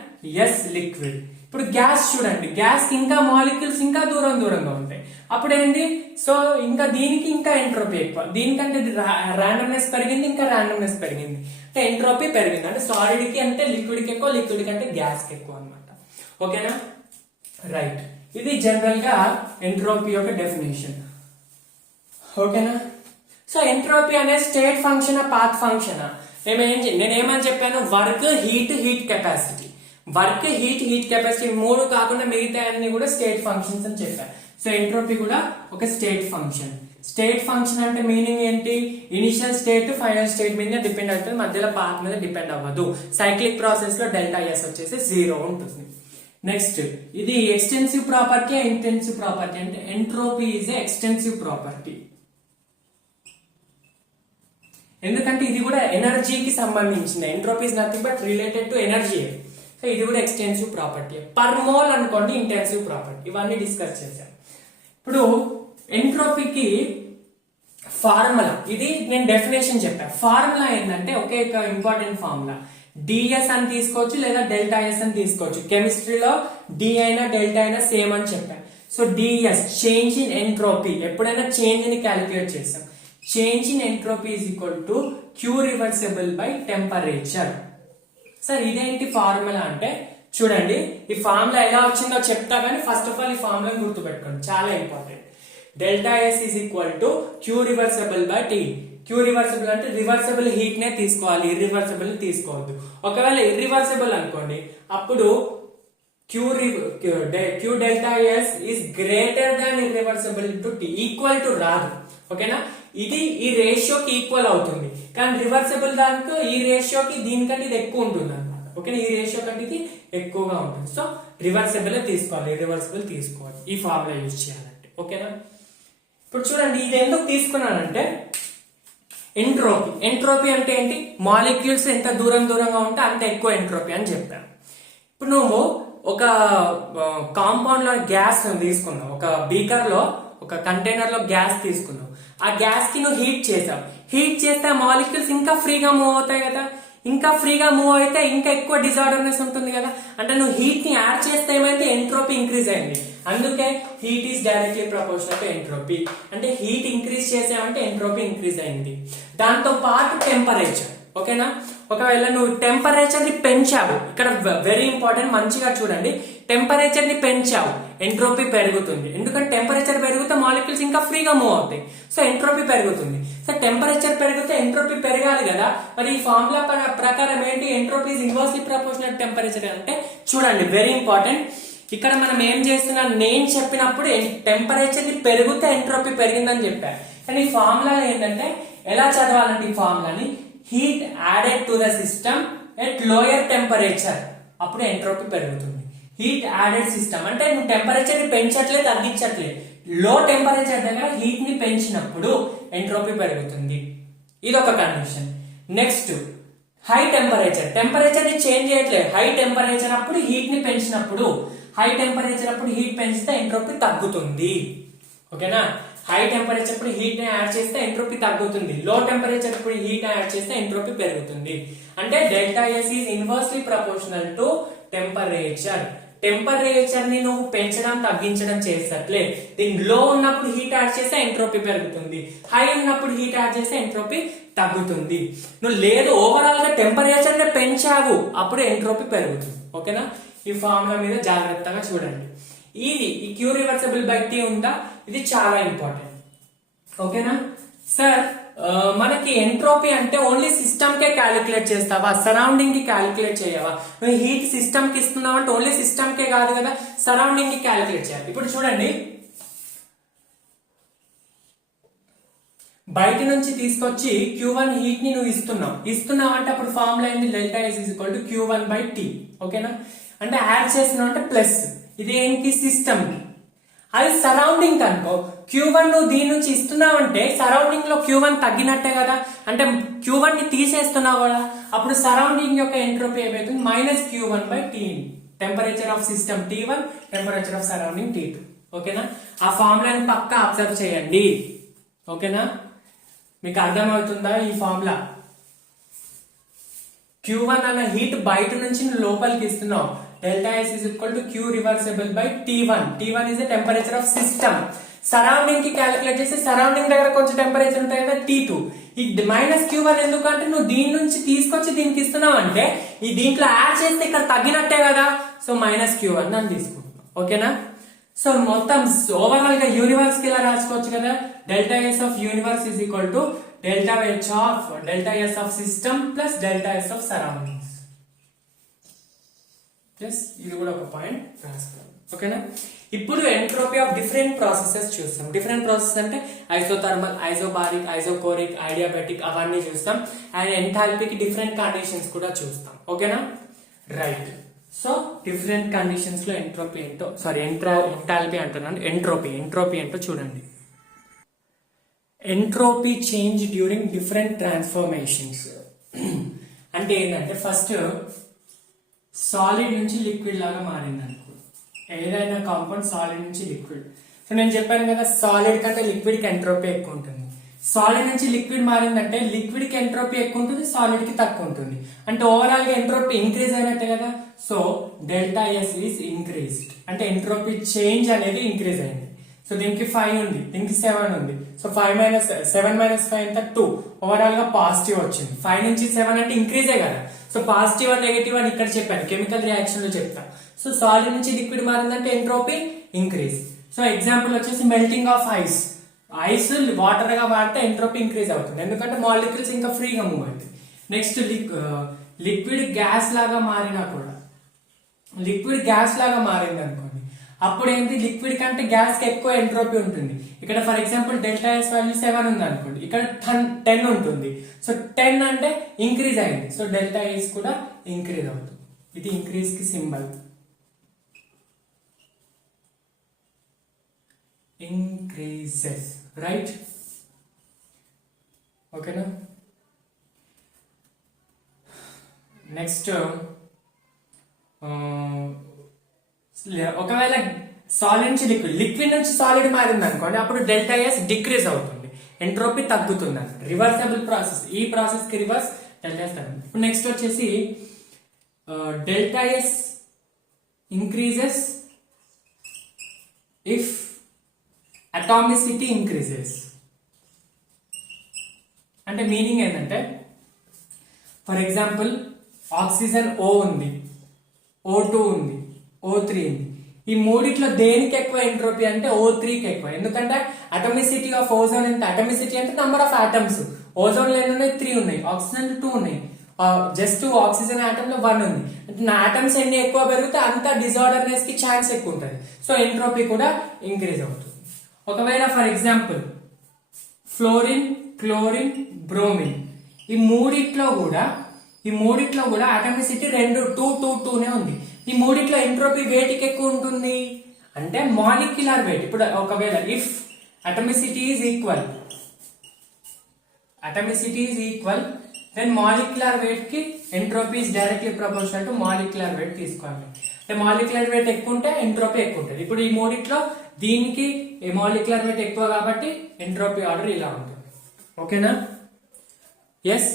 S liquid. ఇప్పుడు గ్యాస్ చూడండి, గ్యాస్ ఇంకా మాలిక్యూల్స్ ఇంకా దూరంగా ఉంటాయి. అప్పుడు ఏంటి? సో ఇంకా దీనికి ఇంకా ఎంట్రోపీ ఎక్కువ, దీనికంటే ర్యాండమ్నెస్ పెరిగింది, ఇంకా ర్యాండమ్నెస్ పెరిగింది అంటే ఎంట్రోపీ పెరిగింది. అంటే సాలిడ్ కి అంటే లిక్విడ్ కి ఎక్కువ, లిక్విడ్ కి అంటే గ్యాస్ కి ఎక్కువ అనమాట. ఓకేనా? రైట్. ఇది జనరల్ గా ఎంట్రోపీ యొక్క డెఫినేషన్. ఓకేనా? సో ఎంట్రోపీ అనేది స్టేట్ ఫంక్షన్, పాత్ ఫంక్షన్. నేనేమని చెప్పాను? Work, heat capacity. Work, heat capacity మూడు కాకుండా మిగతా అన్ని కూడా స్టేట్ ఫంక్షన్స్ అని చెప్పాను. సో ఎంట్రోపీ కూడా ఒక స్టేట్ ఫంక్షన్. స్టేట్ ఫంక్షన్ అంటే మీనింగ్ ఏంటి? ఇనిషియల్ స్టేట్ ఫైనల్ స్టేట్ మీద డిపెండ్ అవుతుంది, మధ్యలో పాత్ మీద డిపెండ్ అవ్వదు. సైక్లిక్ ప్రాసెస్ లో డెల్టా ఎస్ వచ్చేసి 0 ఉంటుంది. నెక్స్ట్, ఇది ఎక్స్టెన్సివ్ ప్రాపర్టీ, ఇంటెన్సివ్ ప్రాపర్టీ. అంటే ఎంట్రోపీ ఈజ్ ఎక్స్టెన్సివ్ ప్రాపర్టీ, ఎందుకంటే ఇది కూడా ఎనర్జీకి సంబంధించింది. Entropy is nothing but related to energy. So ఇది కూడా ఎక్స్టెన్సివ్ ప్రాపర్టీ. పర్ మోల్ అనుకోండి ఇంటెన్సివ్ ప్రాపర్టీ. ఇవన్నీ డిస్కస్ చేశాం. ఇప్పుడు ఎంట్రోపీకి ఫార్ములా, ఇది నేను డెఫినేషన్ చెప్పాను. ఫార్ములా ఏంటంటే ఒకే ఒక ఇంపార్టెంట్ ఫార్ములా, డిఎస్ అని తీసుకోవచ్చు లేదా డెల్టా ఎస్ అని తీసుకోవచ్చు. కెమిస్ట్రీలో డి అయినా డెల్టా అయినా సేమ్ అని చెప్పాను. So dS change in entropy. ఎప్పుడైనా చేంజ్ ని క్యాలిక్యులేట్ చేస్తాం. Change in entropy is equal to Q reversible by temperature. Sir ఇదేంటి ఫార్ములా అంటే, చూడండి ఈ ఫార్ములా ఎలా వచ్చిందో చెప్తా కానీ ఫస్ట్ ఆఫ్ ఆల్ ఈ ఫార్ములా గుర్తుపెట్టుకోండి, చాలా important. Delta S is equal to Q reversible by T. Q reversible అంటే రివర్సిబుల్ హీట్ నే తీసుకోవాలి, ఇర్రివర్సిబుల్ తీసుకోవద్దు. ఒకవేళ ఇర్రివర్సిబుల్ అనుకోండి, అప్పుడు Q delta S is greater than irreversible to T. Equal to రాదు. ఓకేనా? ఇది ఈ రేషియోకి ఈక్వల్ అవుతుంది, కానీ రివర్సిబుల్ దానికి ఈ రేషియోకి దీనికంటే ఇది ఎక్కువ ఉంటుంది అనమాట. ఓకేనా? ఈ రేషియో కంటే ఇది ఎక్కువగా ఉంటుంది. సో రివర్సిబుల్ తీసుకోవాలి, ఇర్రివర్సిబుల్ తీసుకోవాలి ఈ ఫార్ములా యూజ్ చేయాలంటే. ఓకేనా? ఇప్పుడు చూడండి, ఇది ఎందుకు తీసుకున్నానంటే ఎంట్రోపీ. ఎంట్రోపీ అంటే ఏంటి? మాలిక్యూల్స్ ఎంత దూరంగా ఉంటే అంత ఎక్కువ ఎంట్రోపీ అని చెప్పాను. ఇప్పుడు నువ్వు ఒక కాంపౌండ్ లో గ్యాస్ తీసుకున్నావు, ఒక బీకర్ లో ఒక కంటైనర్ లో గ్యాస్ తీసుకున్నావు. ఆ గ్యాస్ కి నువ్వు హీట్ చేసావు. హీట్ చేస్తే ఆ మాలిక్యూల్స్ ఇంకా ఫ్రీగా మూవ్ అవుతాయి కదా. ఇంకా ఫ్రీగా మూవ్ అయితే ఇంకా ఎక్కువ డిజార్డర్నెస్ ఉంటుంది కదా. అంటే నువ్వు హీట్ ని యాడ్ చేస్తే ఏమైతే ఎంట్రోపీ ఇంక్రీజ్ అయింది. అందుకే heat is directly proportional to entropy. అంటే హీట్ ఇంక్రీజ్ చేసామంటే ఎంట్రోపీ ఇంక్రీజ్ అయింది. దాంతో పాటు టెంపరేచర్. ఓకేనా? ఒకవేళ నువ్వు టెంపరేచర్ ని పెంచావు, ఇక్కడ వెరీ ఇంపార్టెంట్, మంచిగా చూడండి. టెంపరేచర్ ని పెంచావు, ఎంట్రోపీ పెరుగుతుంది. ఎందుకంటే టెంపరేచర్ పెరిగితే మాలిక్యూల్స్ ఇంకా ఫ్రీగా మూవ్ అవుతాయి. సో ఎంట్రోపీ పెరుగుతుంది. సో టెంపరేచర్ పెరిగితే ఎంట్రోపీ పెరగాలి కదా. మరి ఈ ఫార్ములా ప్రకారం ఏంటి? Entropy is inversely proportional to temperature. అంటే చూడండి, వెరీ ఇంపార్టెంట్. ఇక్కడ మనం ఏం చేస్తున్నాం, నేను చెప్పినప్పుడు టెంపరేచర్ ని పెరిగితే ఎంట్రోపీ పెరిగిందని చెప్పాను. కానీ ఈ ఫార్ములా ఏంటంటే ఎలా చదవాలంటే ఈ ఫార్ములాని heat added to the system at lower temperature, అప్పుడు ఎంట్రోపీ పెరుగుతుంది. హీట్ యాడెడ్ సిస్టమ్ అంటే నువ్వు టెంపరేచర్ ని పెంచట్లే, తగ్గించట్లే. లో టెంపరేచర్ దగ్గర హీట్ ని పెంచినప్పుడు ఎంట్రోపీ పెరుగుతుంది. ఇది ఒక కండిషన్. నెక్స్ట్, హై టెంపరేచర్ ని చేంజ్ చేయట్లేదు. హై టెంపరేచర్ అప్పుడు హీట్ ని పెంచినప్పుడు, హై టెంపరేచర్ అప్పుడు హీట్ పెంచితే ఎంట్రోపీ తగ్గుతుంది. ఓకేనా, హై టెంపరేచర్ అప్పుడు హీట్ ని యాడ్ చేస్తే ఎంట్రోపీ తగ్గుతుంది. లో టెంపరేచర్ అప్పుడు హీట్ యాడ్ చేస్తే ఎంట్రోపీ పెరుగుతుంది. అంటే delta S is inversely proportional to temperature. Temperature ని నువ్వు పెంచడం తగ్గించడం చేస్తట్లే. దీని లో ఉన్నప్పుడు హీట్ యాడ్ చేస్తే ఎంట్రోపీ పెరుగుతుంది, హై ఉన్నప్పుడు హీట్ యాడ్ చేస్తే ఎంట్రోపీ తగ్గుతుంది. నువ్వు లేదు ఓవరాల్ గా టెంపరేచర్ ని పెంచావు అప్పుడు ఎంట్రోపీ పెరుగుతుంది. ఓకేనా, ఈ ఫార్ములా మీద జాగ్రత్తగా చూడండి. ఇది ఈ క్యూ రివర్సిబుల్ బై టీ ఉందా, ఇది చాలా ఇంపార్టెంట్. ఓకేనా సార్, మనకి ఎంట్రోపీ అంటే ఓన్లీ సిస్టమ్ కే క్యాలిక్యులేట్ చేస్తావా, సరౌండింగ్ కి క్యాలిక్యులేట్ చేయవా? నువ్వు హీట్ సిస్టమ్ కి ఇస్తున్నావు అంటే ఓన్లీ సిస్టమ్ కే కాదు కదా, సరౌండింగ్ కి క్యాలిక్యులేట్ చేయాలి. ఇప్పుడు చూడండి, బయట నుంచి తీసుకొచ్చి Q1 హీట్ ని నువ్వు ఇస్తున్నావు అంటే అప్పుడు ఫార్ములా ఏంది, delta S is equal to Q1 by T. ఓకేనా, అంటే యాడ్ చేస్తున్నావు అంటే ప్లస్, ఇది ఏంటి సిస్టమ్ కి. అది సరౌండింగ్ అనుకో, Q1 నువ్వు దీని నుంచి ఇస్తున్నావు అంటే సరౌండింగ్ లో Q1 తగ్గినట్టే కదా, అంటే Q1 ని తీసేస్తున్నావు కదా, అప్పుడు సరౌండింగ్ యొక్క ఎంట్రోపీ ఏమవుతుంది, minus Q1 by T. Temperature of system T1, temperature of surrounding T2. ఓకేనా, ఆ ఫార్ములాని పక్కా అబ్జర్వ్ చేయండి. ఓకేనా, మీకు అర్థమవుతుందా ఈ ఫార్ములా? Q1 అన్న హీట్ బయట నుంచి లోపలికి ఇస్తున్నావు, delta S is equal to Q reversible by T1. T1 is the temperature of system. Surrounding కి క్యాలిక్యులేట్ చేస్తే సరౌండింగ్ దగ్గర కొంచెం టెంపరేచర్ ఉంటాయి కదా, T2. ఈ మైనస్ Q1 ఎందుకంటే నువ్వు దీని నుంచి తీసుకొచ్చి దీనికి ఇస్తున్నావు అంటే ఈ దీంట్లో యాడ్ చేస్తే ఇక్కడ తగ్గినట్టే కదా, సో మైనస్ Q1 అని తీసుకుంటున్నాం. ఓకేనా, సో మొత్తం ఓవరాల్ గా యూనివర్స్ కి ఇలా రాసుకోవచ్చు కదా, delta s of universe is equal to delta s of system plus delta s of surroundings. ఇది కూడా ఒక పాయింట్ రాసుకోవాలి. ఓకేనా, ఇప్పుడు ఎంట్రోపీ ఆఫ్ డిఫరెంట్ ప్రాసెసెస్ చూస్తాం. డిఫరెంట్ ప్రాసెస్ అంటే ఐసోథర్మల్, ఐసోబారిక్, ఐసోకోరిక్, ఐడియాబెటిక్ అవన్నీ చూస్తాం. అండ్ ఎంథాల్పీకి డిఫరెంట్ కండిషన్స్ కూడా చూస్తాం. ఓకేనా, రైట్. సో డిఫరెంట్ కండిషన్స్ లో ఎంట్రోపీ ఏంటో, సారీ ఎంథాల్పీ అంటున్నాను, ఎంట్రోపీ ఏంటో చూడండి. Entropy change during different transformations అంటే ఏంటంటే, ఫస్ట్ సాలిడ్ నుంచి లిక్విడ్ లాగా మారింది అనుకో, ఏదైనా కాంపౌండ్ సాలిడ్ నుంచి లిక్విడ్. సో నేను చెప్పాను కదా, సాలిడ్ కంటే లిక్విడ్ కి ఎంట్రోపీ ఎక్కువ ఉంటుంది. సాలిడ్ నుంచి లిక్విడ్ మారిందంటే లిక్విడ్ కి ఎంట్రోపీ ఎక్కువ ఉంటుంది, సాలిడ్ కి తక్కువ ఉంటుంది. అంటే ఓవరాల్ గా ఎంట్రోపీ ఇంక్రీజ్ అయినట్టే కదా. So delta S is increased, అంటే ఎంట్రోపీ చేంజ్ అనేది ఇంక్రీజ్ అయింది. సో దీనికి 5 ఉంది, దీనికి 7 ఉంది. సో 7 మైనస్ 5 ఎంత, 2. ఓవరాల్ గా పాజిటివ్ వచ్చింది. 5 నుంచి 7 అంటే ఇంక్రీజే కదా. సో పాజిటివ్ అండ్ నెగటివ్ అని ఇక్కడ చెప్పాను, కెమికల్ రియాక్షన్ లో చెప్తా. సో సాలిడ్ నుంచి లిక్విడ్ మారిందంటే ఎంట్రోపీ ఇంక్రీజ్. సో ఎగ్జాంపుల్ వచ్చేసి మెల్టింగ్ ఆఫ్ ఐస్ వాటర్ గా మారితే ఎంట్రోపీ ఇంక్రీజ్ అవుతుంది, ఎందుకంటే మాలిక్యూల్స్ ఇంకా ఫ్రీగా మూవ్ అవుతుంది. నెక్స్ట్ లిక్విడ్ గ్యాస్ లాగా మారినా కూడా, లిక్విడ్ గ్యాస్ లాగా మారింది అనుకోండి, అప్పుడు ఏంటి, లిక్విడ్ కంటే గ్యాస్ కి ఎక్కువ ఎంట్రోపీ ఉంటుంది. ఇక్కడ for example delta S value 7 ఉంది అనుకోండి, ఇక్కడ 10 ఉంటుంది. సో 10 అంటే ఇంక్రీజ్ అయింది, సో డెల్టా ఎస్ కూడా ఇంక్రీజ్ అవుతుంది. ఇది ఇంక్రీజ్ కి సింబల్, increases, right? ఓకేనా, నెక్స్ట్ ఒకవేళ సాలిడ్ నుంచి లిక్విడ్ నుంచి సాలిడ్ మారింది అనుకోండి, అప్పుడు డెల్టా ఎస్ డిక్రీజ్ అవుతుంది, ఎంట్రోపీ తగ్గుతుంది. రివర్సబుల్ ప్రాసెస్, ఈ ప్రాసెస్ కి రివర్స్ డెల్టా ఎస్ తగ్గుతుంది. ఇప్పుడు నెక్స్ట్ వచ్చేసి delta s increases if atomicity increases. అంటే మీనింగ్ ఏంటంటే, ఫర్ ఎగ్జాంపుల్ ఆక్సిజన్ O ఉంది, O2 ఉంది, O3 ఉంది. ఈ మూడిట్లో దేనికి ఎక్కువ ఎంట్రోపీ అంటే O3 కి ఎక్కువ. ఎందుకంటే అటమిసిటీ ఆఫ్ ఓజోన్ ఎంత, అటమిసిటీ అంటే నంబర్ ఆఫ్ ఆటమ్స్. ఓజోన్ లో ఎన్ని ఉన్నాయి, 3 ఉన్నాయి. ఆక్సిజన్ 2 ఉన్నాయి. జస్ట్ ఆక్సిజన్ ఆటమ్ లో 1 ఉంది. అంటే నా ఆటమ్స్ ఎన్ని ఎక్కువ పెరిగితే అంత డిజార్డర్నెస్ కి ఛాన్స్ ఎక్కువ ఉంటుంది. సో ఎంట్రోపీ కూడా ఇంక్రీజ్ అవుతుంది. ఒకవేళ for example fluorine, chlorine, bromine, ఈ మూడిట్లో కూడా అటమిసిటీ 2 ఉంది. ఈ మూడిట్లో ఎంట్రోపీ వేటికి ఎక్కువ ఉంటుంది అంటే మాలిక్యులర్ వెయిట్. ఇప్పుడు ఒకవేళ if atomicity is equal then molecular weight కి entropy is directly proportional to molecular weight తీసుకోవాలి. అంటే మాలిక్యులర్ వెయిట్ ఎక్కువ ఉంటే ఎంట్రోపీ ఎక్కువ ఉంటుంది. ఇప్పుడు ఈ మూడిట్లో దీనికి మాలిక్యులర్ వెయిట్ ఎక్కువ కాబట్టి ఎంట్రోపీ ఆర్డర్ ఇలా ఉంటుంది. ఓకేనా? ఎస్.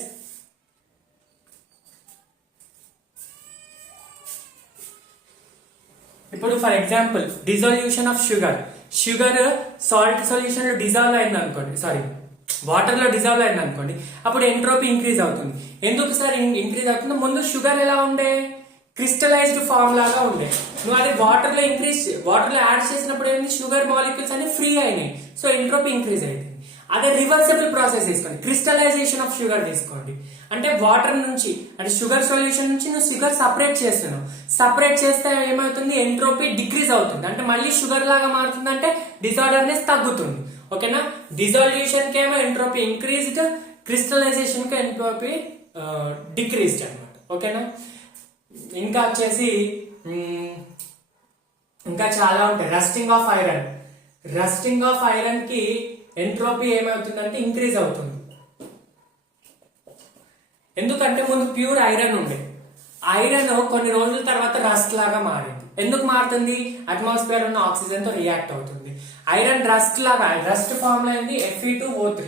ఇప్పుడు for example dissolution of sugar salt solution లో డిజాల్వ్ అయింది అనుకోండి, సారీ వాటర్ లో డిజాల్వ్ అయింది అనుకోండి, అప్పుడు ఎంట్రోపీ ఇంక్రీజ్ అవుతుంది. ఎందుకు సార్ ఇంక్రీజ్ అవుతుంది? ముందు షుగర్ ఎలా ఉండే? క్రిస్టలైజ్డ్ ఫార్మ్ లాగా ఉండే. నువ్వు అది వాటర్ లో యాడ్ చేసినప్పుడు ఏంటి? షుగర్ మాలిక్యూల్స్ అన్ని ఫ్రీ అయినాయి. సో ఎంట్రోపీ ఇంక్రీజ్ అయింది. అదే రివర్సిబుల్ ప్రాసెస్ తీసుకోండి, క్రిస్టలైజేషన్ ఆఫ్ షుగర్ తీసుకోండి. అంటే వాటర్ నుంచి, అంటే షుగర్ సొల్యూషన్ నుంచి నువ్వు షుగర్ సపరేట్ చేస్తున్నావు. సపరేట్ చేస్తే ఏమవుతుంది? ఎంట్రోపీ డిక్రీజ్ అవుతుంది. అంటే మళ్ళీ షుగర్ లాగా మారుతుంది, అంటే డిజార్డర్నెస్ తగ్గుతుంది. ఓకేనా? డిజాల్యూషన్ కి ఏమో ఎంట్రోపీ ఇంక్రీజ్డ్, క్రిస్టలైజేషన్ కి ఎంట్రోపీ డిక్రీజ్డ్ అనమాట. ఓకేనా? ఇంకా వచ్చేసి ఇంకా చాలా ఉంటాయి. రస్టింగ్ ఆఫ్ ఐరన్ కి ఎంట్రోపీ ఏమవుతుందంటే ఇంక్రీజ్ అవుతుంది. ఎందుకంటే ముందు ప్యూర్ ఐరన్ ఉండే, ఐరన్ కొన్ని రోజుల తర్వాత రస్ట్ లాగా మారింది. ఎందుకు మారుతుంది? అట్మాస్ఫియర్ ఉన్న ఆక్సిజన్ తో రియాక్ట్ అవుతుంది. ఐరన్ రస్ట్ లాగా, రస్ట్ ఫామ్ లో అయింది Fe2O3.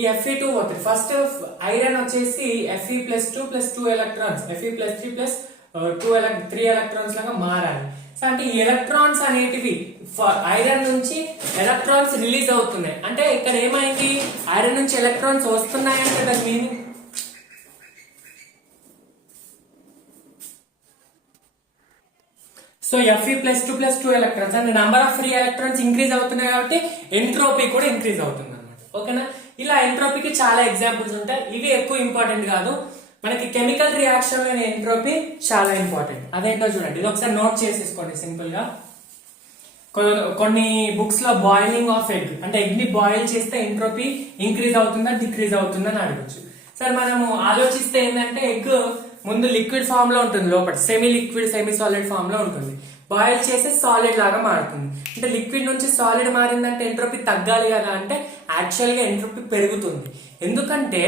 ఈ Fe2O3 ఫస్ట్ ఐరన్ వచ్చేసి Fe+2+2 ఎలక్ట్రాన్స్, Fe+3+3 ఎలక్ట్రాన్స్ లాగా మారాలి. సో అంటే ఈ ఎలక్ట్రాన్స్ అనేటివి ఐరన్ నుంచి ఎలక్ట్రాన్స్ రిలీజ్ అవుతున్నాయి. అంటే ఇక్కడ ఏమైంది? ఐరన్ నుంచి ఎలక్ట్రాన్స్ వస్తున్నాయంటే దాని మీనింగ్ సో Fe+2+2 ఎలక్ట్రాన్స్ అంటే number of free electrons increase అవుతున్నాయి కాబట్టి ఎంట్రోపీ కూడా ఇంక్రీజ్ అవుతుంది అనమాట. ఓకేనా? ఇలా ఎంట్రోపీకి చాలా ఎగ్జాంపుల్స్ ఉంటాయి. ఇవి ఎక్కువ ఇంపార్టెంట్ కాదు. మనకి కెమికల్ రియాక్షన్ లోని ఎంట్రోపీ చాలా ఇంపార్టెంట్. అదేంటో చూడండి, ఇది ఒకసారి నోట్ చేసేసుకోండి సింపుల్ గా. కొన్ని బుక్స్ లో బాయిలింగ్ ఆఫ్ ఎగ్, అంటే ఎగ్ ని బాయిల్ చేస్తే ఎంట్రోపీ ఇంక్రీజ్ అవుతుందా డిక్రీజ్ అవుతుందా అని అడగచ్చు. సరే మనము ఆలోచిస్తే ఏంటంటే ఎగ్ ముందు లిక్విడ్ ఫామ్ లో ఉంటుంది, లోపల semi liquid semi solid form లో ఉంటుంది. బాయిల్ చేస్తే సాలిడ్ లాగా మారుతుంది. అంటే లిక్విడ్ నుంచి సాలిడ్ మారిందంటే ఎంట్రోపీ తగ్గాలి కదా, అంటే యాక్చువల్ గా ఎంట్రోపీ పెరుగుతుంది. ఎందుకంటే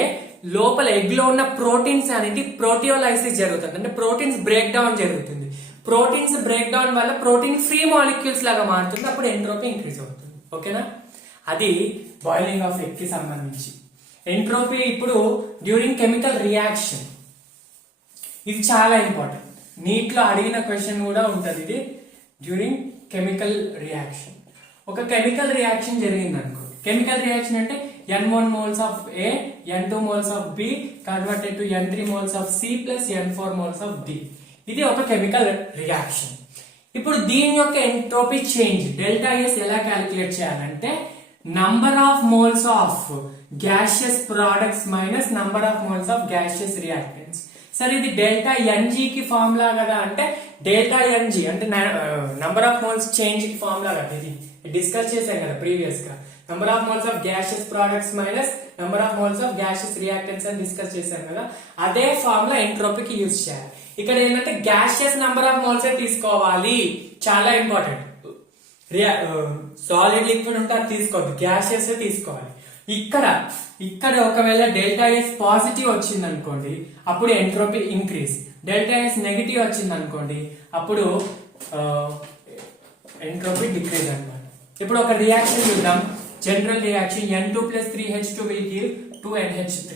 లోపల ఎగ్ లో ఉన్న ప్రోటీన్స్ అనేది ప్రోటియోలైసిస్ జరుగుతుంది, అంటే ప్రోటీన్స్ బ్రేక్ డౌన్ జరుగుతుంది. ప్రోటీన్స్ బ్రేక్ డౌన్ వల్ల ప్రోటీన్ ఫ్రీ మాలిక్యూల్స్ లాగా మారుతుంది, అప్పుడు ఎంట్రోపీ ఇంక్రీజ్ అవుతుంది. ఓకేనా? అది బాయిలింగ్ ఆఫ్ ఎగ్ కి సంబంధించి. ఎంట్రోపీ ఇప్పుడు డ్యూరింగ్ కెమికల్ రియాక్షన్, ఇది చాలా ఇంపార్టెంట్. నీట్ లో అడిగిన క్వశ్చన్ కూడా ఉంటది ఇది. డ్యూరింగ్ కెమికల్ రియాక్షన్, ఒక కెమికల్ రియాక్షన్ జరిగింది అనుకో. కెమికల్ రియాక్షన్ అంటే N1 moles of A, N2 moles of B converted to N3 moles of C plus N4 moles of D. ఇది ఒక కెమికల్ రియాక్షన్. ఇప్పుడు దీని యొక్క ఎంట్రోపీ చేంజ్ డెల్టా ఎస్ ఎలా క్యాలిక్యులేట్ చేయాలంటే number of moles of gaseous products minus number of moles of gaseous reactants. సరే ఇది డెల్టా ఎన్జీ కి ఫార్ములా కదా, అంటే డెల్టా ఎన్జీ అంటే నంబర్ ఆఫ్ మోల్స్ చేంజ్ కి ఫార్ములా కదా. ఇది డిస్కస్ చేశాం కదా ప్రీవియస్ గా. Number of moles of gaseous products minus number of moles of gaseous reactants అని డిస్కస్ చేశాం కదా. అదే ఫార్ములా ఎంట్రోపీకి యూజ్ చేయాలి. ఇక్కడ ఏంటంటే గ్యాషియస్ నంబర్ ఆఫ్ మోల్స్ తీసుకోవాలి, చాలా ఇంపార్టెంట్. సాలిడ్ లిక్విడ్ ఉంటే అది తీసుకోవద్దు, గ్యాషియస్ తీసుకోవాలి. ఇక్కడ ఒకవేళ డెల్టా ఎస్ పాజిటివ్ వచ్చింది అనుకోండి, అప్పుడు entropy increase. Delta s negative వచ్చింది అనుకోండి, అప్పుడు ఎంట్రోపీ డిక్రీజ్ అన్నమాట. ఇప్పుడు ఒక రియాక్షన్ చూద్దాం, general reaction N2 + 3H2 will give 2NH3.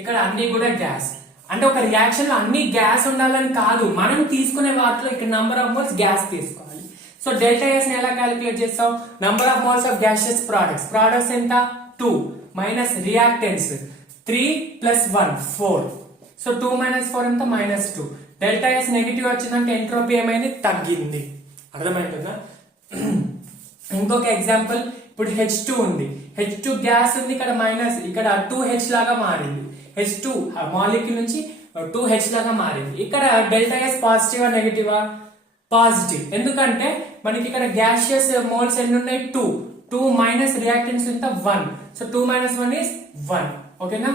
ఇక్కడ అన్ని కూడా గ్యాస్. అంటే ఒక రియాక్షన్ లో అన్ని గ్యాస్ ఉండాలని కాదు, మనం తీసుకునే వాటిలో ఇక్కడ నంబర్ ఆఫ్ మోల్స్ గ్యాస్ తీసుకోవాలి. సో డెల్టా ఎస్ ని ఎలా క్యాలిక్యులేట్ చేస్తాం? Number of moles of gaseous products ఎంత? 2 మైనస్ రియాక్టెంట్స్ 3 + 1 4. సో 2 - 4 ఎంత? -2. డెల్టా ఎస్ నెగిటివ్ వచ్చిందంటే ఎంట్రోపీ ఏమైంది? తగ్గింది. అర్థమవుతుందా? ఇంకొక ఎగ్జాంపుల్, ఇప్పుడు H2 ఉంది, H2 గ్యాస్ ఉంది, ఇక్కడ 2H లాగా మారింది. H2 మాలిక్యూల్ నుంచి 2H లాగా మారింది. ఇక్కడ డెల్టా ఎస్ పాజిటివా నెగిటివా? పాజిటివ్. ఎందుకంటే మనకి ఇక్కడ గ్యాషియస్ మోల్స్ ఎన్ని ఉన్నాయి? 2 మైనస్ రియాక్టెంట్స్ ఎంత? 1. So 2 - 1 is 1. ఓకేనా?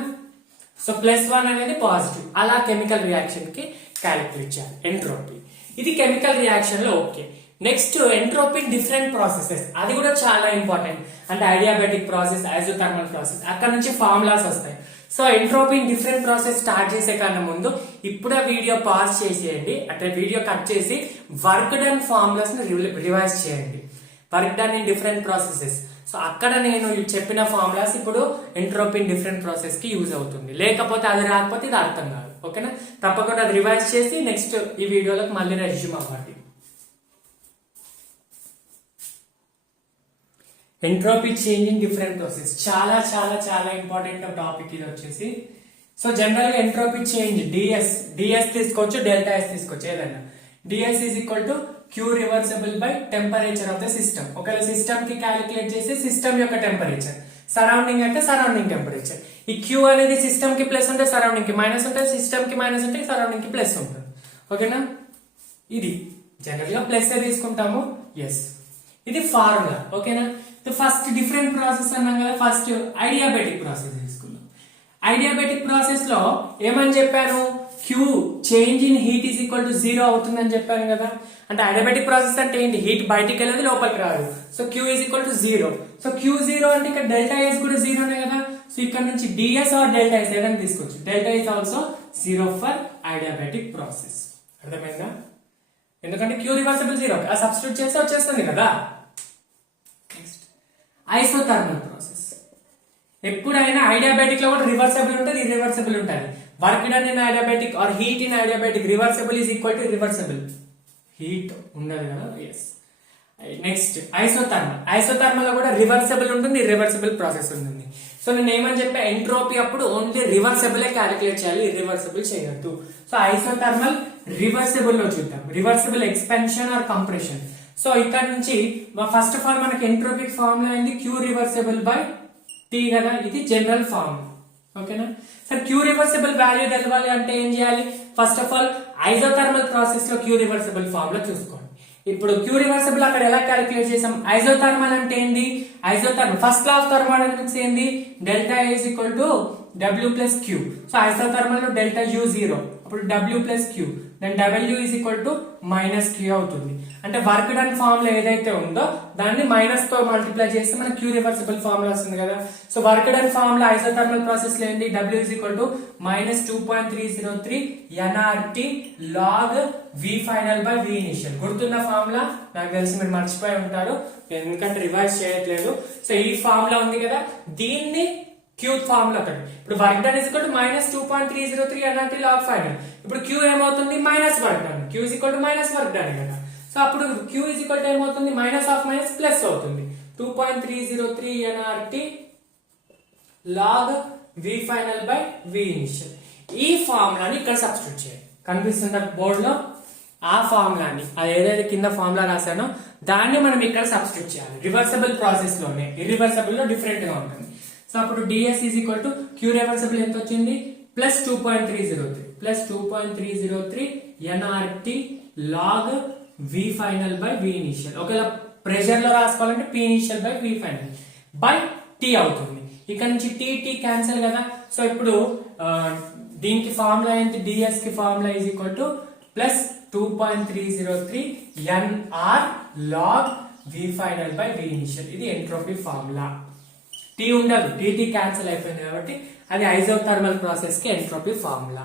సో +1 అనేది పాజిటివ్. అలా కెమికల్ రియాక్షన్ కి క్యాలిక్యులేట్ చేయాలి ఎంట్రోపీ. ఇది కెమికల్ రియాక్షన్ లో okay. Next entropy in different processes, అది కూడా చాలా ఇంపార్టెంట్. అంటే ఐడియాబెటిక్ ప్రాసెస్, ఐసోథర్మల్ ప్రాసెస్, అక్కడ నుంచి ఫార్ములాస్ వస్తాయి. So entropy in different process start చేసే కన్నా ముందు ఇప్పుడే వీడియో పాజ్ చేసేయండి, అంటే వీడియో కట్ చేసి వర్క్ డన్ ఫార్ములాస్ ని రివైజ్ చేయండి. Work done in different processes, so అక్కడ నేను చెప్పిన ఫార్ములాస్ ఇప్పుడు ఎంట్రోపీ ఇన్ డిఫరెంట్ ప్రాసెస్ కి యూజ్ అవుతుంది. లేకపోతే అది రాకపోతే ఇది అర్థం కాదు. ఓకేనా, తప్పకుండా అది రివైజ్ చేసి నెక్స్ట్ ఈ వీడియోలోకి మళ్ళీ రెజ్యూమ్ అవ్వండి. Entropy change in different process చాలా చాలా చాలా ఇంపార్టెంట్ టాపిక్ ఇది వచ్చేసి. సో జనరల్ గా ఎంట్రోపీ చేంజ్ డిఎస్ తీసుకోవచ్చు, డెల్టా ఎస్ తీసుకోవచ్చు, ఏదైనా. DS is equal to Q reversible by temperature of the system. ఒకవేళ సిస్టమ్ కి క్యాలిక్యులేట్ చేసి సిస్టమ్ యొక్క టెంపరేచర్, సరౌండింగ్ అంటే సరౌండింగ్ టెంపరేచర్. ఈ క్యూ అనేది సిస్టమ్ కి ప్లస్ ఉంటే సరౌండింగ్ కి మైనస్ ఉంటుంది, సిస్టమ్ కి మైనస్ ఉంటే సరౌండింగ్ కి ప్లస్ ఉంటుంది. ఓకేనా, ఇది జనరల్ గా ప్లస్ తీసుకుంటాము. ఎస్, ఇది ఫార్ములా. ఓకేనా, ఫస్ట్ డిఫరెంట్ ప్రాసెస్ అన్నాం కదా, ఫస్ట్ ఐడియాబెటిక్ ప్రాసెస్ తీసుకున్నాం. ఐడియాబెటిక్ ప్రాసెస్ లో ఏమని చెప్పాను, Q change in heat is equal to 0 అవుతుందని చెప్పాను కదా. అంటే ఐడియాబెటిక్ ప్రాసెస్ అంటే ఏంటి, హీట్ బయటికి వెళ్ళదు లోపలికి రాదు. So Q is equal to 0. So Q 0 అంటే ఇక్కడ డెల్టా ఎస్ కూడా 0నే కదా. సో ఇక్కడ నుంచి డిఎస్ ఆర్ డెల్టా ఎస్ ఏదైనా తీసుకోవచ్చు. Delta is also 0 for adiabatic process. అర్థమైందా, ఎందుకంటే క్యూ రివర్సిబుల్ 0, ఆ సబ్స్టిట్యూట్ చేస్తే వచ్చేస్తుంది కదా. Next isothermal process. ఎప్పుడైనా ఐడియాబెటిక్ లో కూడా రివర్సిబుల్ ఉంటుంది, ఇర్రివర్సిబుల్ ఉంటుంది. Work done in adiabatic or heat in adiabatic, reversible is equal to reversible, heat ఉన్నది కదా. ఎస్. Next isothermal. ఐసోథర్మల్ లో కూడా రివర్సిబుల్ ఉంటుంది, ఇర్రివర్సిబుల్ ప్రాసెస్ ఉంటుంది. సో నేను ఏమని చెప్పా, ఎంట్రోపీ అప్పుడు ఓన్లీ రివర్సిబుల్ క్యాలిక్యులేట్ చేయాలి, ఇర్రివర్సిబుల్ చేయొద్దు. సో ఐసోథర్మల్ రివర్సిబుల్ లో చూద్దాం. Reversible expansion or compression. So ఇక్కడ నుంచి ఫస్ట్ ఆఫ్ ఆల్ మనకి ఎంట్రోపిక్ ఫార్ములా అయింది క్యూ రివర్సిబుల్ బై టీ కదా, ఇది జనరల్ ఫార్ములా. ఓకేనా సార్, క్యూ రివర్సిబుల్ వాల్యూ తెలవాలి అంటే ఏం చేయాలి, first of all isothermal process లో క్యూ రివర్సిబుల్ ఫార్ములా చూసుకోండి. ఇప్పుడు క్యూ రివర్సిబుల్ అక్కడ ఎలా క్యాలిక్యులేట్ చేసాం, ఐసోథర్మల్ అంటే ఏంది, isothermal first law of thermodynamics ఏంది, delta is equal to W plus Q. So isothermal లో డెల్టా యూ 0, అప్పుడు W plus Q, then W is equal to minus Q అవుతుంది. అంటే వర్క్ డన్ ఫార్ములా ఏదైతే ఉందో దాన్ని మైనస్ తో మల్టిప్లై చేస్తే మనకి క్యూ రివర్సిబుల్ ఫార్ములా వస్తుంది కదా. So work done formula isothermal process లో ఏంటి, W is equal to minus 2.303 nRT log V final by V initial. గుర్తున్న ఫార్ములా, నాకు తెలిసి మీరు మర్చిపోయి ఉంటారు ఎందుకంటే రివైజ్ చేయట్లేదు. సో ఈ ఫార్ములా ఉంది కదా, దీన్ని క్యూ ఫార్ములా అక్కడ. ఇప్పుడు work done is equal to minus 2.303 nRT log final. ఇప్పుడు క్యూ ఏమవుతుంది, minus work done, Q is equal to minus work done కదా. సో అప్పుడు క్యూ ఇస్ ఈక్వల్ టు ఏమవుతుంది, మైనస్ ఆఫ్ మైనస్ ప్లస్ అవుతుంది. 2.303 nRT log V final by V initial. ఈ ఫార్ములాని ఇక్కడ సబ్స్టిట్యూట్ చేయాలి. కనిపిస్తుందా బోర్డ్ లో, ఆ ఫార్ములాని, అది ఏదైతే కింద ఫార్ములా రాశానో దాన్ని మనం ఇక్కడ సబ్స్టిట్యూట్ చేయాలి. రివర్సిబుల్ ప్రాసెస్ లోనే, ఇర్రివర్సిబుల్ లో డిఫరెంట్ గా ఉంటుంది. సో అప్పుడు dS is equal to Q reversible ఎంత వచ్చింది, plus 2.303 nRT log V final by V initial. ఒకవేళ ప్రెషర్ లో రాసుకోవాలంటే P initial by V final by T అవుతుంది. ఇక్కడ నుంచి టీ టీ క్యాన్సిల్ కదా. సో ఇప్పుడు దీనికి ఫార్ములా ఏంటి, డిఎస్ కి formula is equal to plus 2.303 nR log V final by V initial. ఇది ఎంట్రోపీ ఫార్ములా. టీ ఉండదు, టీ క్యాన్సిల్ అయిపోయింది కాబట్టి అది ఐసోథర్మల్ ప్రాసెస్ కి ఎంట్రోపీ ఫార్ములా.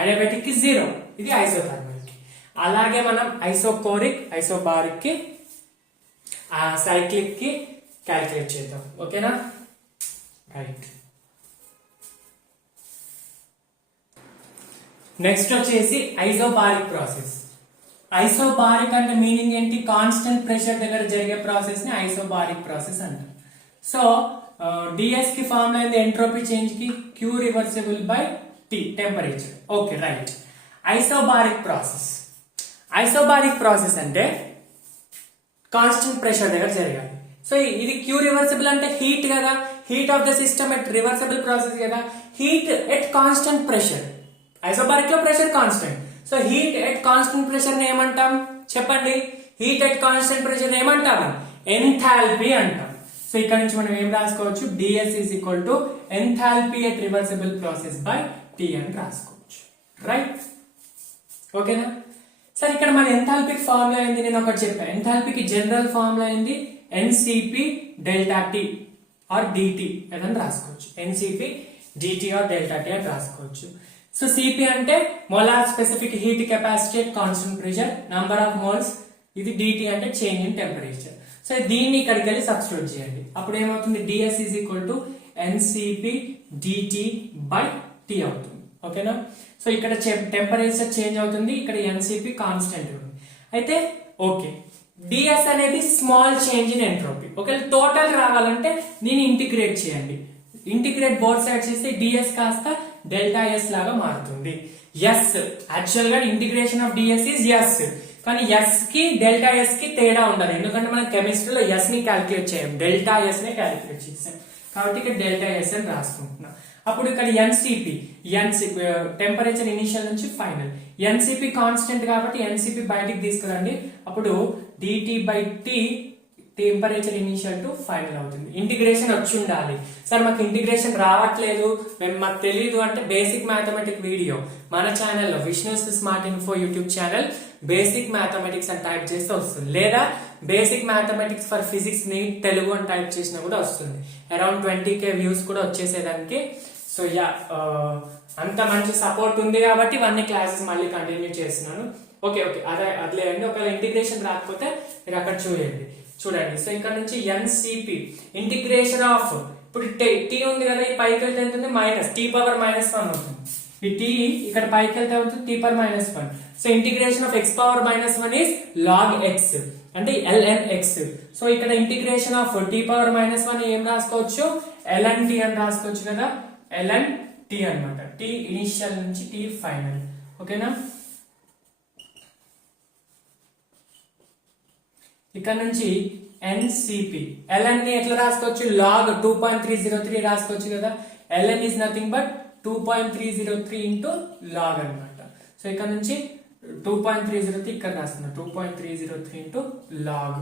ఐడియాబెటిక్ కి 0, ఇది ఐసోథర్మల్ కి. అలాగే మనం ఐసోకోరిక్, ఐసోబారిక్ కి, సైక్లిక్ కి క్యాలిక్యులేట్ చేద్దాం. ఓకేనా, రైట్. నెక్స్ట్ వచ్చేసి ఐసోబారిక్ ప్రాసెస్. ఐసోబారిక్ అంటే మీనింగ్ ఏంటి, కాన్స్టెంట్ ప్రెషర్ దగ్గర జరిగే ప్రాసెస్ ని ఐసోబారిక్ ప్రాసెస్ అంటారు. సో డిఎస్ కి ఫార్ములా అయింది ఎంట్రోపీ చేంజ్ కి Q reversible by T temperature. Okay right. Isobaric process, isobaric process అంటే కాన్స్టెంట్ ప్రెషర్ దగ్గర జరగాలి. సో ఇది క్యూ రివర్సిబుల్ అంటే హీట్ కదా, heat of the system at reversible process కదా, heat at constant pressure. Isobaric లో pressure constant. So heat at constant pressure ని ఏమంటాం చెప్పండి, హీట్ ఎట్ కాన్స్టెంట్ ప్రెషర్ ఏమంటాం, ఎంథాల్పీ అంటాం. సో ఇక్కడ నుంచి మనం ఏం రాసుకోవచ్చు, dS is equal to enthalpy at reversible process by T అని రాసుకోవచ్చు. రైట్, ఓకేనా. సరే ఇక్కడ మన ఎంథాల్పీకి ఫార్ములా ఏంది, నేను ఒకటి చెప్పాను. ఎంథాల్పీకి జనరల్ ఫార్ములా ఏంది, NCP delta T or DT అని రాసుకోవచ్చు. NCP DT or delta T అని రాసుకోవచ్చు. సో సిపి అంటే molar specific heat capacity at constant pressure, number of moles. ఇది డిటి అంటే చేంజ్ ఇన్ టెంపరేచర్. సో దీన్ని ఇక్కడికి వెళ్ళి సబ్స్టిట్యూట్ చేయండి. అప్పుడు ఏమవుతుంది, DS is equal to NCP DT by T అవుతుంది. ఓకేనా. సో ఇక్కడ టెంపరేచర్ చేంజ్ అవుతుంది, ఇక్కడ ఎన్సిపి కాన్స్టెంట్ ఉంది. అయితే ఓకే, డిఎస్ అనేది small change in entropy. Okay, total రావాలంటే దీన్ని ఇంటిగ్రేట్ చేయండి. ఇంటిగ్రేట్ బోత్ సైడ్స్ చేస్తే డిఎస్ కాస్త డెల్టా ఎస్ లాగా మారుతుంది. ఎస్ యాక్చువల్ గా integration of DS is S, కానీ ఎస్ కి డెల్టా ఎస్ కి తేడా ఉండదు. ఎందుకంటే మనం కెమిస్ట్రీలో ఎస్ ని క్యాలిక్యులేట్ చేయం, డెల్టా ఎస్ ని క్యాలిక్యులేట్ చేసాం. కాబట్టి ఇక్కడ డెల్టా ఎస్ అని రాసుకుంటున్నాం. అప్పుడు ఇక్కడ ఎన్సిపి, టెంపరేచర్ ఇనిషియల్ నుంచి ఫైనల్. ఎన్సిపి కాన్స్టెంట్ కాబట్టి ఎన్సిపి బయటికి తీసుకురండి. అప్పుడు DT by T temperature initial to final అవుతుంది. ఇంటిగ్రేషన్ వచ్చి ఉండాలి. సార్ మాకు ఇంటిగ్రేషన్ రావట్లేదు, మాకు తెలియదు అంటే బేసిక్ మ్యాథమెటిక్స్ వీడియో మన ఛానల్లో Vishnu's smart info YouTube channel basic mathematics అని టైప్ చేస్తే వస్తుంది, లేదా బేసిక్ మ్యాథమెటిక్స్ ఫర్ ఫిజిక్స్ ని తెలుగు అని టైప్ చేసినా కూడా వస్తుంది. అరౌండ్ 20K వ్యూస్ కూడా వచ్చేసేదానికి. సో యా, అంత మంచి సపోర్ట్ ఉంది కాబట్టి ఇవన్నీ క్లాసెస్ మళ్ళీ కంటిన్యూ చేస్తున్నాను. ఓకే ఓకే, అదేలేండి. ఒకవేళ ఇంటిగ్రేషన్ రాకపోతే మీరు అక్కడ చూడండి. సో ఇక్కడ నుంచి ఎన్సిపి ఇంటిగ్రేషన్ ఆఫ్, ఇప్పుడు టీ ఉంది కదా, ఈ పైకి వెళ్తే ఎంత ఉంది, మైనస్ టీ పవర్ -1 అవుతుంది. ఈ టీ ఇక్కడ పైకి వెళ్తే అవుతుంది T power -1. So integration of X power -1 is log X, అంటే ln x. సో ఇక్కడ ఇంటిగ్రేషన్ ఆఫ్ టీ పవర్ -1 ఏం రాసుకోవచ్చు, ln t అని రాసుకోవచ్చు కదా, ln t అన్నమాట. టీ ఇనిషియల్ నుంచి టీ ఫైనల్. ఓకేనా. ఇక్కడ నుంచి ఎన్సిపి ln ని ఎట్లా రాసుకోవచ్చు, లాగ్ 2.303 రాసుకోవచ్చు కదా. ln is nothing but 2.303 into log అనమాట. సో ఇక్కడ నుంచి 2.303 ఇక్కడ రాస్తున్నా, 2.303 into log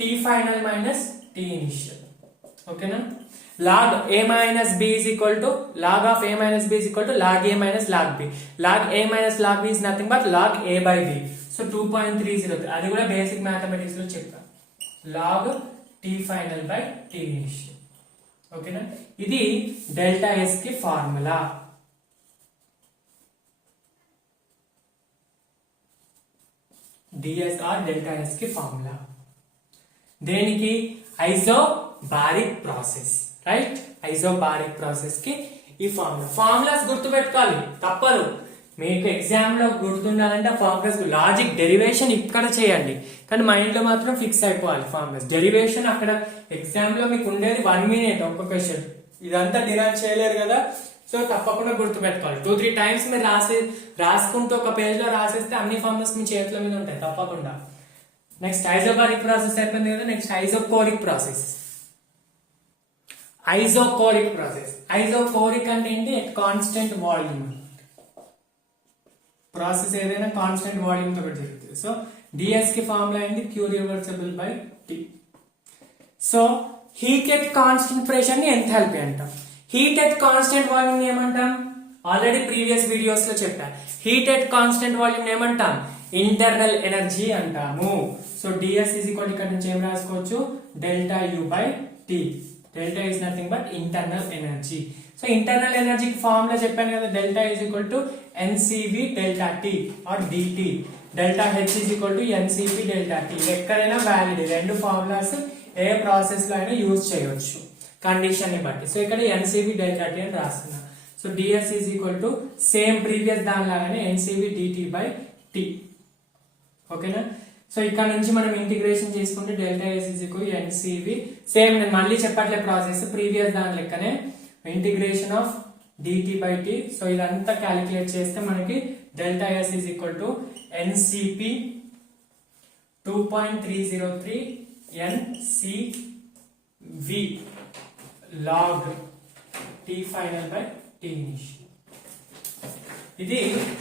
T final minus T initial. ఓకేనా. log a minus b is equal to log of a minus b is equal to log a minus log b. log a minus log b is nothing but log a by b. So 2.303 అది కూడా బేసిక్ మ్యాథమెటిక్స్ లో చెప్పా, log t final by t initial. ఓకేనా. ఇది డెల్టా ఎస్ కి ఫార్ములా. డిఎస్ఆర్ డెల్టా ఎస్ కి ఫార్ములా. దేనికి, isobaric process, right. Isobaric process కి ఈ ఫార్ములాస్ గుర్తు పెట్టుకోవాలి, తప్పదు. మీకు ఎగ్జామ్ లో గుర్తుండాలంటే ఫార్ములాస్, లాజిక్ డెరివేషన్ ఇక్కడ చేయండి, కానీ మైండ్ లో మాత్రం ఫిక్స్ అయిపోవాలి ఫార్ములాస్. డెరివేషన్ అక్కడ ఎగ్జామ్ లో మీకు ఉండేది 1 minute ఒక్క క్వశ్చన్, ఇదంతా డిరైవ్ చేయలేరు కదా. సో తప్పకుండా గుర్తు పెట్టుకోవాలి. 2-3 times మీరు రాసుకుంటూ ఒక పేజ్ లో రాసేస్తే అన్ని ఫార్ములాస్ మీ చేతుల మీద ఉంటాయి తప్పకుండా. నెక్స్ట్ ఐసోబారిక్ ప్రాసెస్ అయిపోయింది కదా. Next isochoric process. Isochoric process, isochoric అంటే ఏంటి, ఎట్ కాన్స్టెంట్ వాల్యూమ్. ప్రాసెస్ ఏదైనా కాన్స్టెంట్ వాల్యూమ్ తో జరుగుతుంది. సో డిఎస్ కి ఫార్ములా ఏంటి, Q reversible by T. So heat at constant pressure ని ఎంథాల్పీ అంటాం. హీట్ ఎట్ కాన్స్టెంట్ వాల్యూమ్ ఏమంటాం, ఆల్రెడీ ప్రీవియస్ వీడియోస్ లో చెప్పా. హీట్ ఎట్ కాన్స్టెంట్ వాల్యూమ్ ఏమంటాం, ఇంటర్నల్ ఎనర్జీ అంటాము. సో డిఎస్ ఈజ్ ఈక్వల్, ఇక్కడ నుంచి ఏం రాసుకోవచ్చు, delta U by T. Delta is nothing but internal energy. So internal ఎనర్జీకి ఫార్ములా చెప్పాను కదా, delta is equal to nCv delta T or dT. Delta H is equal to nCv delta T. ఎక్కడైనా వ్యాలిడ్, రెండు ఫార్ములాస్ ఏ ప్రాసెస్ లో అయినా యూజ్ చేయవచ్చు కండిషన్ ని బట్టి. సో ఇక్కడ ఎన్సివి డెల్టా టీ అని రాస్తున్నా. So DS is equal to same previous దానిలాగానే ఎన్సివి డిటి బై టీ. ఓకేనా. సో ఇక్కడ నుంచి మనం ఇంటిగ్రేషన్ చేసుకుంటే delta S is equal nCv, same నేను మళ్ళీ చెప్పట్లే ప్రాసెస్, ప్రీవియస్ దాని లెక్కనే integration of dT by T. So ఇదంతా క్యాలిక్యులేట్ చేస్తే మనకి delta S is equal to nCp 2.303 nCv log T final by T initial. ఇది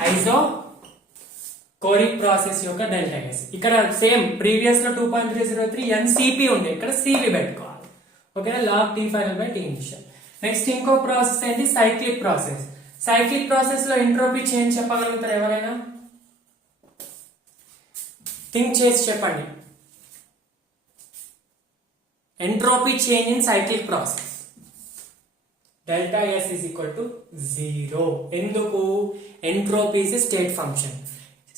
ఐసోకోరిక్ ప్రాసెస్ యొక్క డెల్టా ఎస్. ఇక్కడ సేమ్ ప్రీవియస్ లో 2.303 ఎన్సిపి ఉండే, ఇక్కడ సివి పెట్టుకోవాలి. ఓకేనా, log T final by T initial. Next ఇంకో ప్రాసెస్ ఏంటి, సైక్లిక్ ప్రాసెస్. సైక్లిక్ ప్రాసెస్ లో ఎంట్రోపీ చేంజ్ చెప్పగలుగుతారు ఎవరైనా, థింక్ చేసి చెప్పండి. Entropy change in cyclic process delta S is equal to 0. ఎందుకు? Entropy is state function.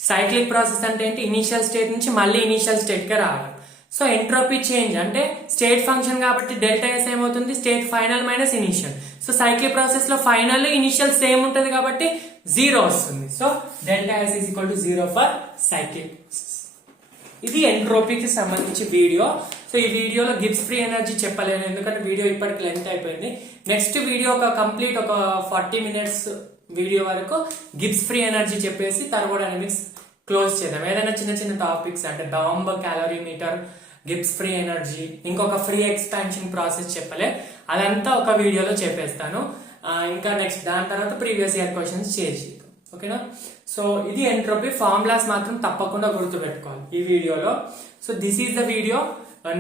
Cyclic process అంటే ఏంటి? ఇనిషియల్ స్టేట్ నుంచి మళ్ళీ ఇనిషియల్ స్టేట్ కి రావడం. సో ఎంట్రోపీ చేంజ్ అంటే స్టేట్ ఫంక్షన్ కాబట్టి డెల్టా ఎస్ ఏమవుతుంది? State final minus initial. So cyclic process లో ఫైనల్ ఇనిషియల్ సేమ్ ఉంటుంది కాబట్టి 0 వస్తుంది. So delta S is equal to 0 for cyclic process. ఇది ఎంట్రోపీకి సంబంధించి వీడియో. సో ఈ వీడియోలో గిబ్స్ ఫ్రీ ఎనర్జీ చెప్పలేను, ఎందుకంటే వీడియో ఇప్పటికి లెంత్ అయిపోయింది. నెక్స్ట్ వీడియో ఒక కంప్లీట్ ఒక 40 minutes వీడియో వరకు గిబ్స్ ఫ్రీ ఎనర్జీ చెప్పేసి థర్మోడైనమిక్స్ క్లోజ్ చేద్దాం. ఏదైనా చిన్న చిన్న టాపిక్స్ అంటే డాంబ్ క్యాలరీమీటర్, గిబ్స్ ఫ్రీ ఎనర్జీ, ఇంకొక ఫ్రీ ఎక్స్పాన్షన్ ప్రాసెస్ చెప్పలే, అదంతా ఒక వీడియోలో చెప్పేస్తాను. ఇంకా నెక్స్ట్ దాని తర్వాత ప్రీవియస్ ఇయర్ క్వశ్చన్స్ చేసి, ఓకేనా? సో ఇది ఎంట్రోపీ. ఫార్ములాస్ మాత్రం తప్పకుండా గుర్తుపెట్టుకోవాలి ఈ వీడియోలో. So this is the video.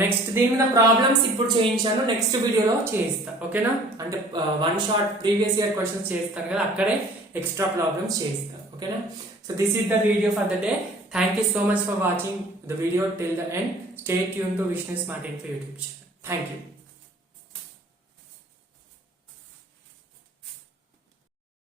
Next దీని మీద ప్రాబ్లమ్స్ ఇప్పుడు చేయించాను, నెక్స్ట్ వీడియోలో చేయిస్తా, ఓకేనా? అంటే one shot previous year questions చేస్తాను కదా, అక్కడే ఎక్స్ట్రా ప్రాబ్లమ్స్ చేయిస్తా, ఓకేనా? So this is the video for the day. Thank you so much for watching the video till the end. Stay tune to Vishnu smart info YouTube channel. Thank you.